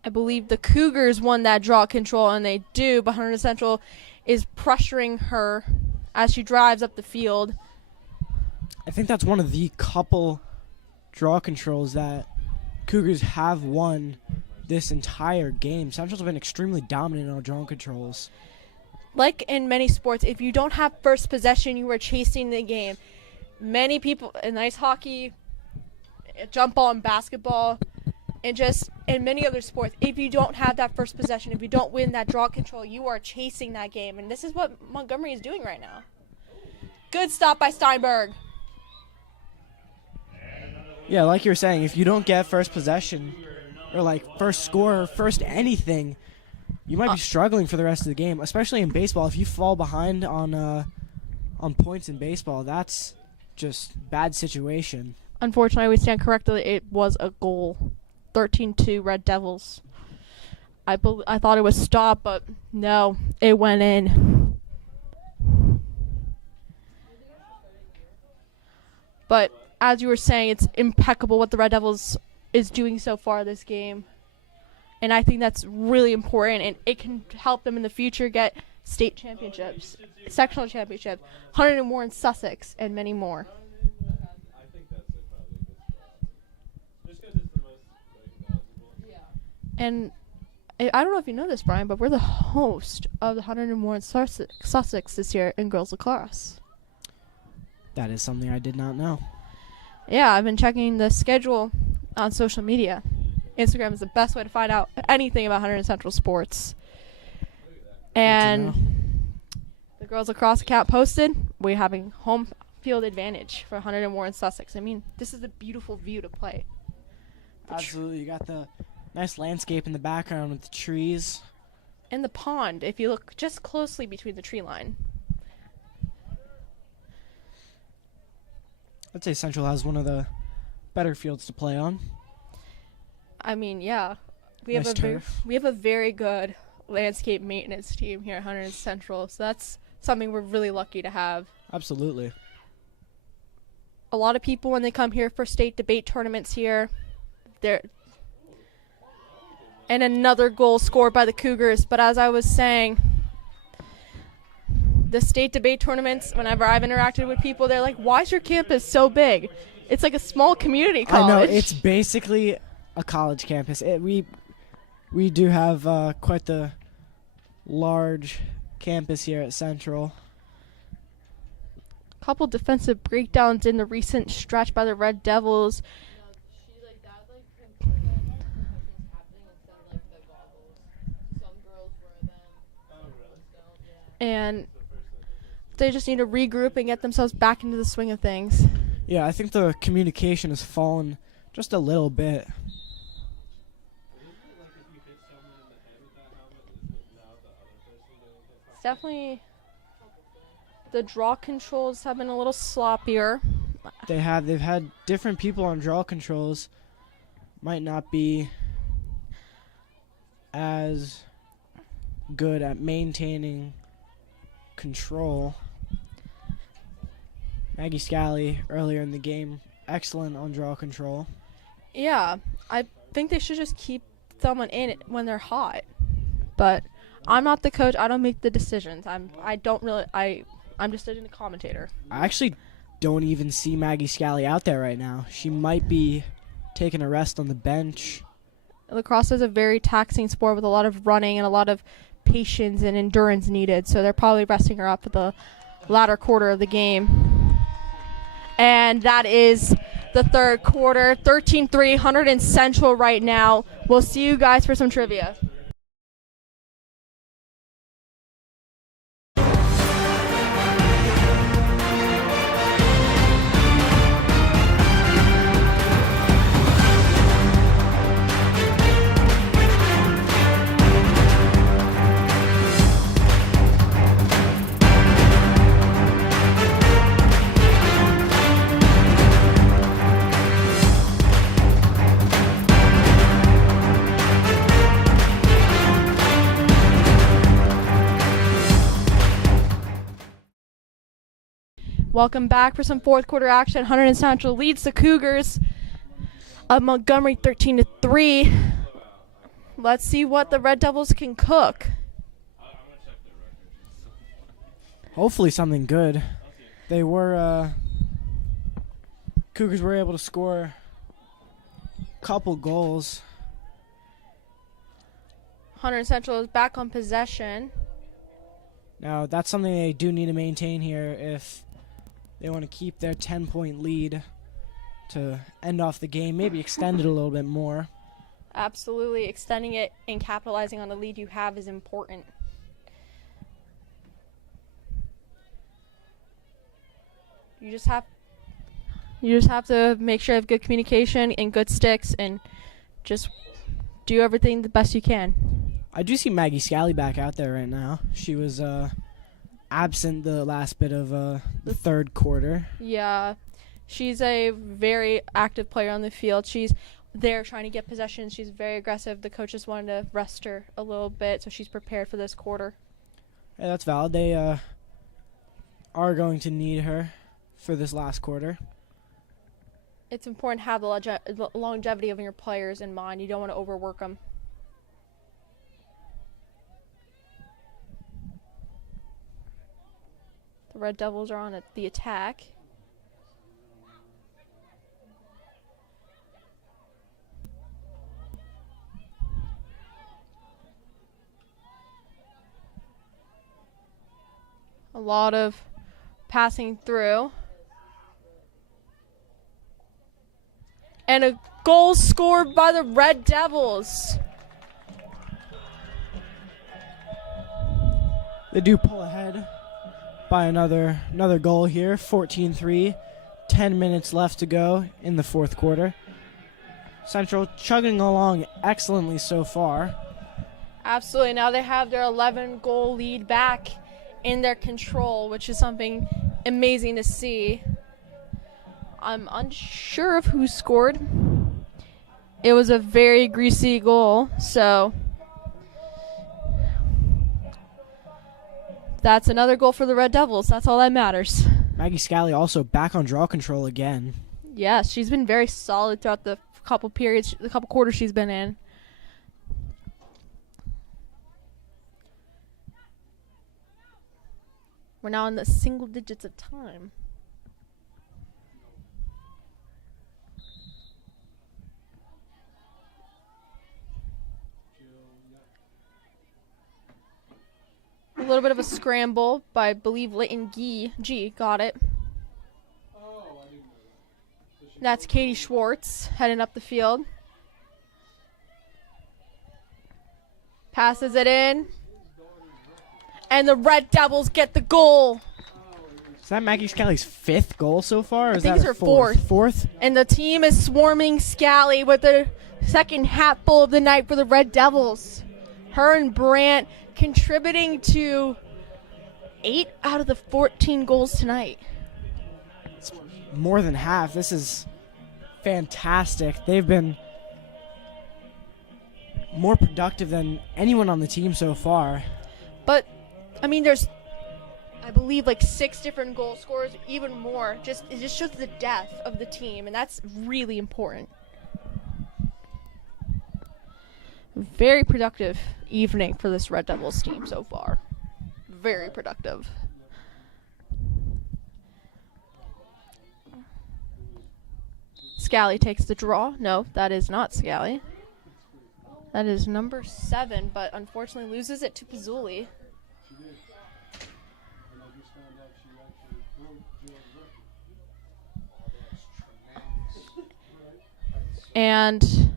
I believe the Cougars won that draw control, and they do, but Hunterdon Central is pressuring her as she drives up the field. I think that's one of the couple draw controls that Cougars have won this entire game. Central's been extremely dominant on draw controls. Like in many sports, if you don't have first possession, you are chasing the game. Many people in ice hockey, jump ball and basketball, and just in many other sports, if you don't have that first possession, if you don't win that draw control, you are chasing that game. And this is what Montgomery is doing right now. Good stop by Steinberg. Yeah, like you were saying, if you don't get first possession or like first score or first anything, you might be struggling for the rest of the game, especially in baseball. If you fall behind on points in baseball, that's just bad situation. Unfortunately, we stand corrected. It was a goal. 13-2 Red Devils. I thought it was stopped, but no, it went in. But as you were saying, it's impeccable what the Red Devils is doing so far this game. And I think that's really important, and it can help them in the future get state championships, sectional championships, Hunterdon, Warren, Sussex, and many more. And I don't know if you know this, Brian, but we're the host of the Hunterdon, Warren, Sussex this year in girls lacrosse. That is something I did not know. Yeah, I've been checking the schedule on social media. Instagram is the best way to find out anything about Hunterdon Central sports. And the girls lacrosse account posted, we're having home field advantage for Hunterdon, Warren, Sussex. I mean, this is a beautiful view to play. Absolutely. You got the nice landscape in the background with the trees. And the pond, if you look just closely between the tree line. I'd say Central has one of the better fields to play on. I mean, yeah. We Nice have turf. we have a very good landscape maintenance team here at Hunterdon Central, so that's something we're really lucky to have. Absolutely. A lot of people, when they come here for state debate tournaments here, and another goal scored by the Cougars. But as I was saying, the state debate tournaments, whenever I've interacted with people, they're like, why is your campus so big? It's like a small community college. I know, it's basically a college campus. We do have quite the large campus here at Central. Couple defensive breakdowns in the recent stretch by the Red Devils. And they just need to regroup and get themselves back into the swing of things. Yeah, I think the communication has fallen just a little bit. It's definitely, the draw controls have been a little sloppier. They've had different people on draw controls. Might not be as good at maintaining control. Maggie Scally earlier in the game, excellent on draw control. Yeah, I think they should just keep someone in it when they're hot. But I'm not the coach. I don't make the decisions. I'm just a commentator. I actually don't even see Maggie Scally out there right now. She might be taking a rest on the bench. Lacrosse is a very taxing sport with a lot of running and a lot of patience and endurance needed, so they're probably resting her up for the latter quarter of the game. And that is the third quarter. 13-3, Hunterdon Central right now. We'll see you guys for some trivia. Welcome back for some fourth quarter action. Hunterdon Central leads the Cougars of Montgomery 13-3. Let's see what the Red Devils can cook. Hopefully something good. They were Cougars were able to score a couple goals. Hunterdon Central is back on possession. Now that's something they do need to maintain here if they want to keep their 10-point lead to end off the game, maybe extend it a little bit more. Absolutely. Extending it and capitalizing on the lead you have is important. You just have to make sure you have good communication and good sticks and just do everything the best you can. I do see Maggie Scally back out there right now. She was absent the last bit of the third quarter. Yeah. She's a very active player on the field. She's there trying to get possession. She's very aggressive. The coach just wanted to rest her a little bit, so she's prepared for this quarter. Yeah, that's valid. They are going to need her for this last quarter. It's important to have the longevity of your players in mind. You don't want to overwork them. The Red Devils are on the attack. A lot of passing through. And a goal scored by the Red Devils. They do pull ahead by another goal here, 14-3. 10 minutes left to go in the fourth quarter. Central chugging along excellently so far. Absolutely. Now they have their 11-goal lead back in their control, which is something amazing to see. I'm unsure of who scored. It was a very greasy goal, so that's another goal for the Red Devils. That's all that matters. Maggie Scally also back on draw control again. Yes, she's been very solid throughout the couple quarters she's been in. We're now in the single digits of time. A little bit of a scramble by, I believe, Leighton G got it. That's Katie Schwartz heading up the field. Passes it in. And the Red Devils get the goal. Is that Maggie Scally's fifth goal so far? Or I think it's her fourth. Fourth? And the team is swarming Scally with their second hatful of the night for the Red Devils. Her and Brandt contributing to 8 out of the 14 goals tonight. It's more than half. This is fantastic. They've been more productive than anyone on the team so far. But, I mean, there's, I believe, like 6 different goal scorers, even more. It just shows the depth of the team, and that's really important. Very productive evening for this Red Devils team so far. Very productive. Scally takes the draw. No, that is not Scally. That is number 7, but unfortunately loses it to Pizzuli. And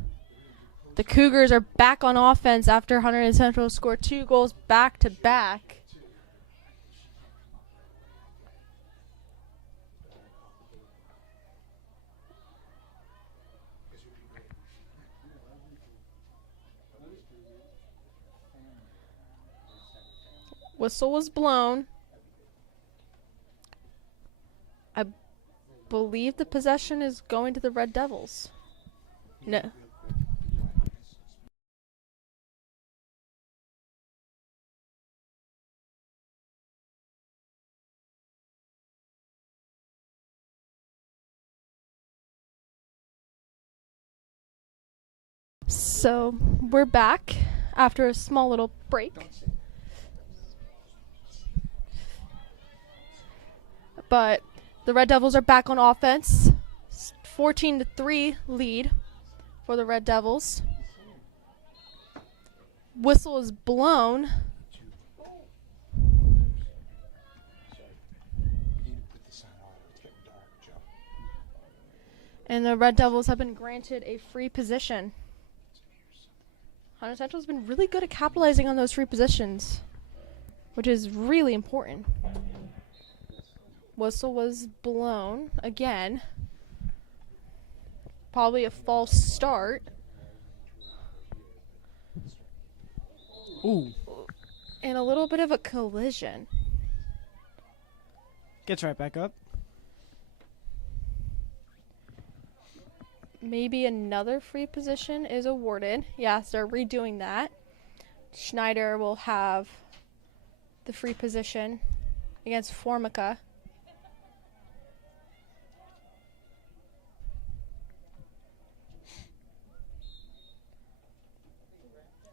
the Cougars are back on offense after Hunterdon Central scored 2 goals back to back. Whistle was blown. I believe the possession is going to the Red Devils. No. So we're back after a small little break. But the Red Devils are back on offense. 14-3 lead for the Red Devils. Whistle is blown. And the Red Devils have been granted a free position. Hunterdon Central has been really good at capitalizing on those free positions, which is really important. Whistle was blown again. Probably a false start. Ooh. And a little bit of a collision. Gets right back up. Maybe another free position is awarded. Yes, they're redoing that. Schneider will have the free position against Formica.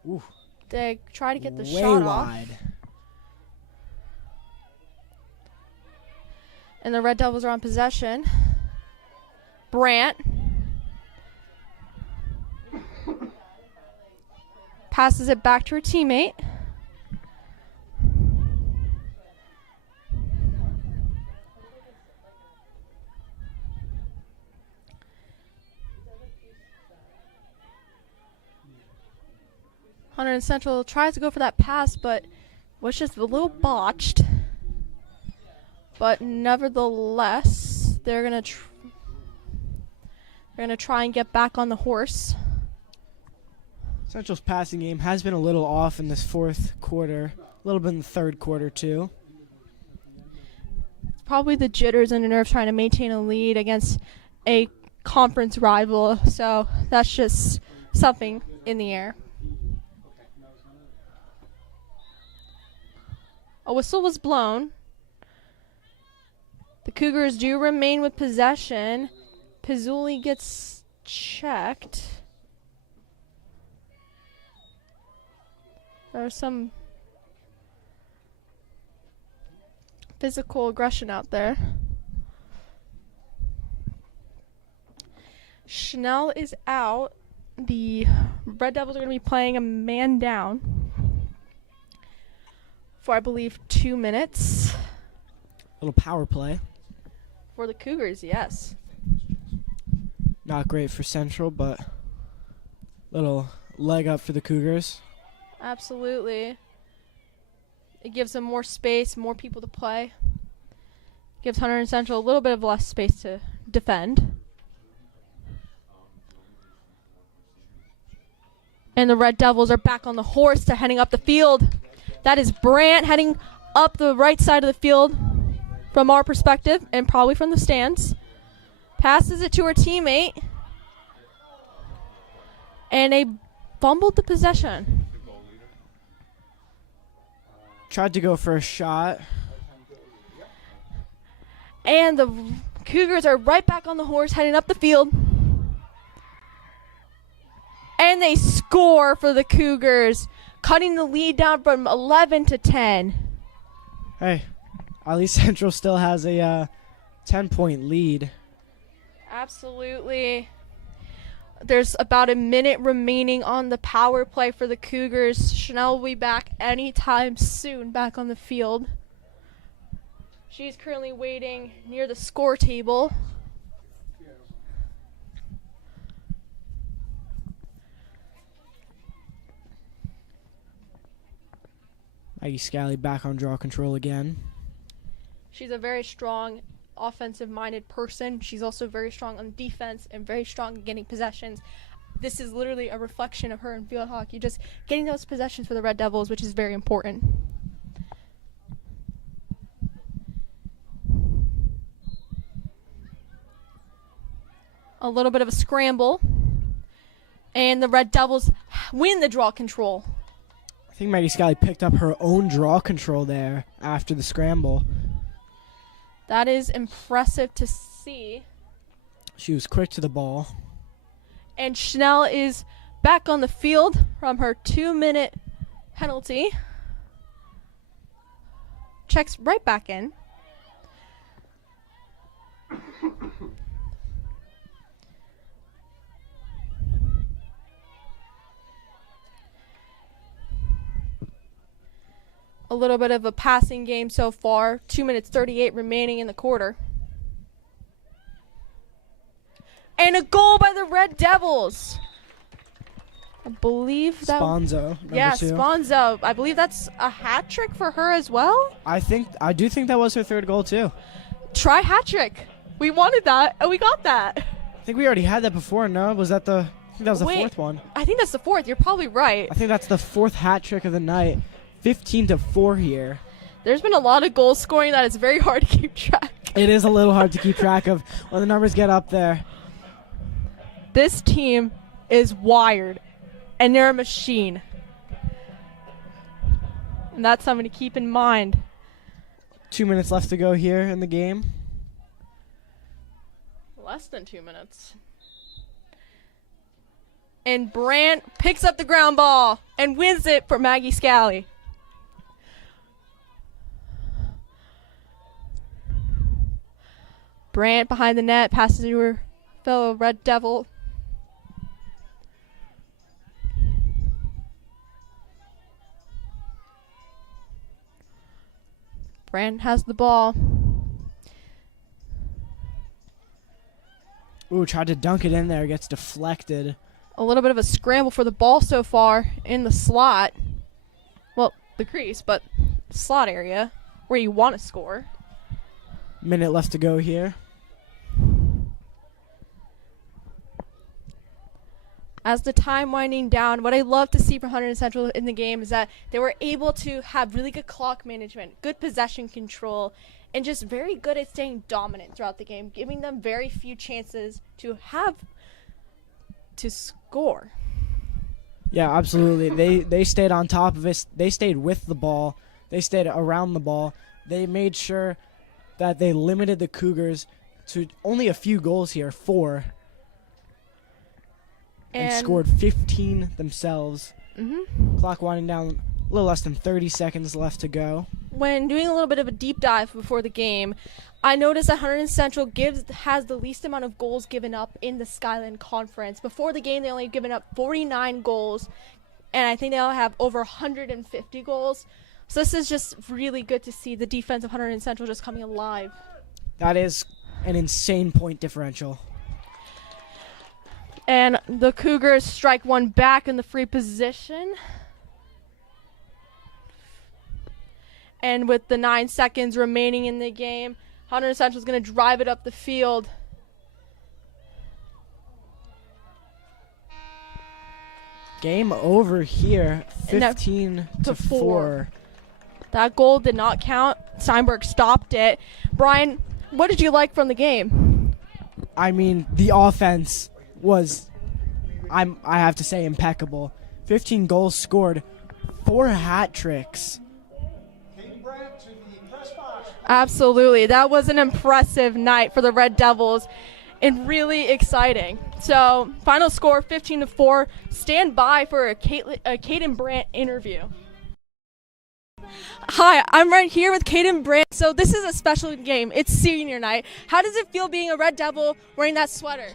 Ooh. They try to get the Way shot wide. off. And the Red Devils are on possession. Brandt. Passes it back to her teammate. Hunterdon Central tries to go for that pass, but was just a little botched. But nevertheless, they're gonna try and get back on the horse. Central's passing game has been a little off in this fourth quarter, a little bit in the third quarter too. It's probably the jitters and the nerves trying to maintain a lead against a conference rival, so that's just something in the air. A whistle was blown. The Cougars do remain with possession. Pizzuli gets checked. There's some physical aggression out there. Schnell is out. The Red Devils are going to be playing a man down for, I believe, 2 minutes. Little power play. For the Cougars, yes. Not great for Central, but little leg up for the Cougars. Absolutely. It gives them more space, more people to play. Gives Hunterdon Central a little bit of less space to defend. And the Red Devils are back on the horse. They're heading up the field. That is Brandt heading up the right side of the field from our perspective and probably from the stands. Passes it to her teammate. And they fumbled the possession. Tried to go for a shot. And the Cougars are right back on the horse heading up the field. And they score for the Cougars, cutting the lead down from 11 to 10. Hey, at least Central still has a 10-point lead. Absolutely. There's about a minute remaining on the power play for the Cougars. Chanel will be back anytime soon back on the field. She's currently waiting near the score table. Maggie Scally back on draw control again. She's a very strong offensive-minded person. She's also very strong on defense and very strong in getting possessions. This is literally a reflection of her in field hockey, just getting those possessions for the Red Devils, which is very important. A little bit of a scramble, and the Red Devils win the draw control. I think Maggie Scally picked up her own draw control there after the scramble. That is impressive to see. She was quick to the ball. And Chanel is back on the field from her 2-minute penalty. Checks right back in. A little bit of a passing game so far. 2 minutes 38 remaining in the quarter. And a goal by the Red Devils. I believe that. Sponzo, number 2. Sponzo. I believe that's a hat trick for her as well. I do think that was her 3rd goal too. Try hat trick. We wanted that, and we got that. I think we already had that before. No, was that the? I think that was the 4th one. I think that's the 4th. You're probably right. I think that's the 4th hat trick of the night. 15-4 here. There's been a lot of goal scoring that is very hard to keep track. It is a little hard to keep track of when the numbers get up there. This team is wired, and they're a machine. And that's something to keep in mind. 2 minutes left to go here in the game. Less than 2 minutes. And Brandt picks up the ground ball and wins it for Maggie Scally. Brandt behind the net, passes to her fellow Red Devil. Brandt has the ball. Ooh, tried to dunk it in there, gets deflected. A little bit of a scramble for the ball so far in the slot. Well, the crease, but slot area where you want to score. Minute left to go here. As the time winding down, what I love to see from Hunterdon Central in the game is that they were able to have really good clock management, good possession control, and just very good at staying dominant throughout the game, giving them very few chances to score. Yeah, absolutely. They stayed on top of it. They stayed with the ball. They stayed around the ball. They made sure that they limited the Cougars to only a few goals here, 4. And scored 15 themselves. Clock winding down, a little less than 30 seconds left to go. When doing a little bit of a deep dive before the game, I noticed that Hunterdon Central has the least amount of goals given up in the Skyland Conference. Before the game, they only given up 49 goals, and I think they'll have over 150 goals. So this is just really good to see the defense of Hunterdon Central just coming alive. That is an insane point differential. And the Cougars strike one back in the free position. And with the 9 seconds remaining in the game, Hunterdon Central is going to drive it up the field. Game over here, 15-4. That goal did not count. Steinberg stopped it. Brian, what did you like from the game? I mean, the offense was, I have to say, impeccable. 15 goals scored, 4 hat tricks. Absolutely. That was an impressive night for the Red Devils and really exciting. So, final score 15-4. Stand by for a Caden Brandt interview. Hi, I'm right here with Caden Brandt. So this is a special game. It's senior night. How does it feel being a Red Devil wearing that sweater?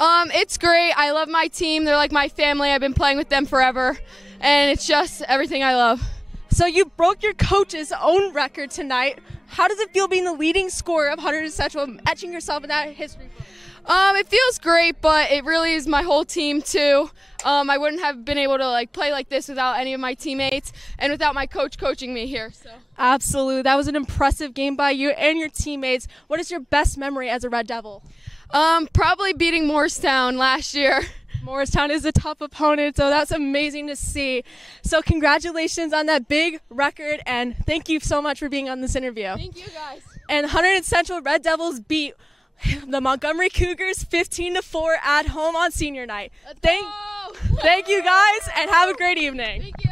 It's great. I love my team. They're like my family. I've been playing with them forever, and it's just everything I love. So you broke your coach's own record tonight. How does it feel being the leading scorer of Hunterdon Central, etching yourself in that history book? It feels great, but it really is my whole team too. I wouldn't have been able to play like this without any of my teammates and without my coach coaching me here. So. Absolutely. That was an impressive game by you and your teammates. What is your best memory as a Red Devil? Probably beating Morristown last year. Morristown is a tough opponent, so that's amazing to see. So congratulations on that big record, and thank you so much for being on this interview. Thank you, guys. And Hunterdon Central Red Devils beat the Montgomery Cougars 15-4 at home on senior night. Thank you guys, and have a great evening. Thank you.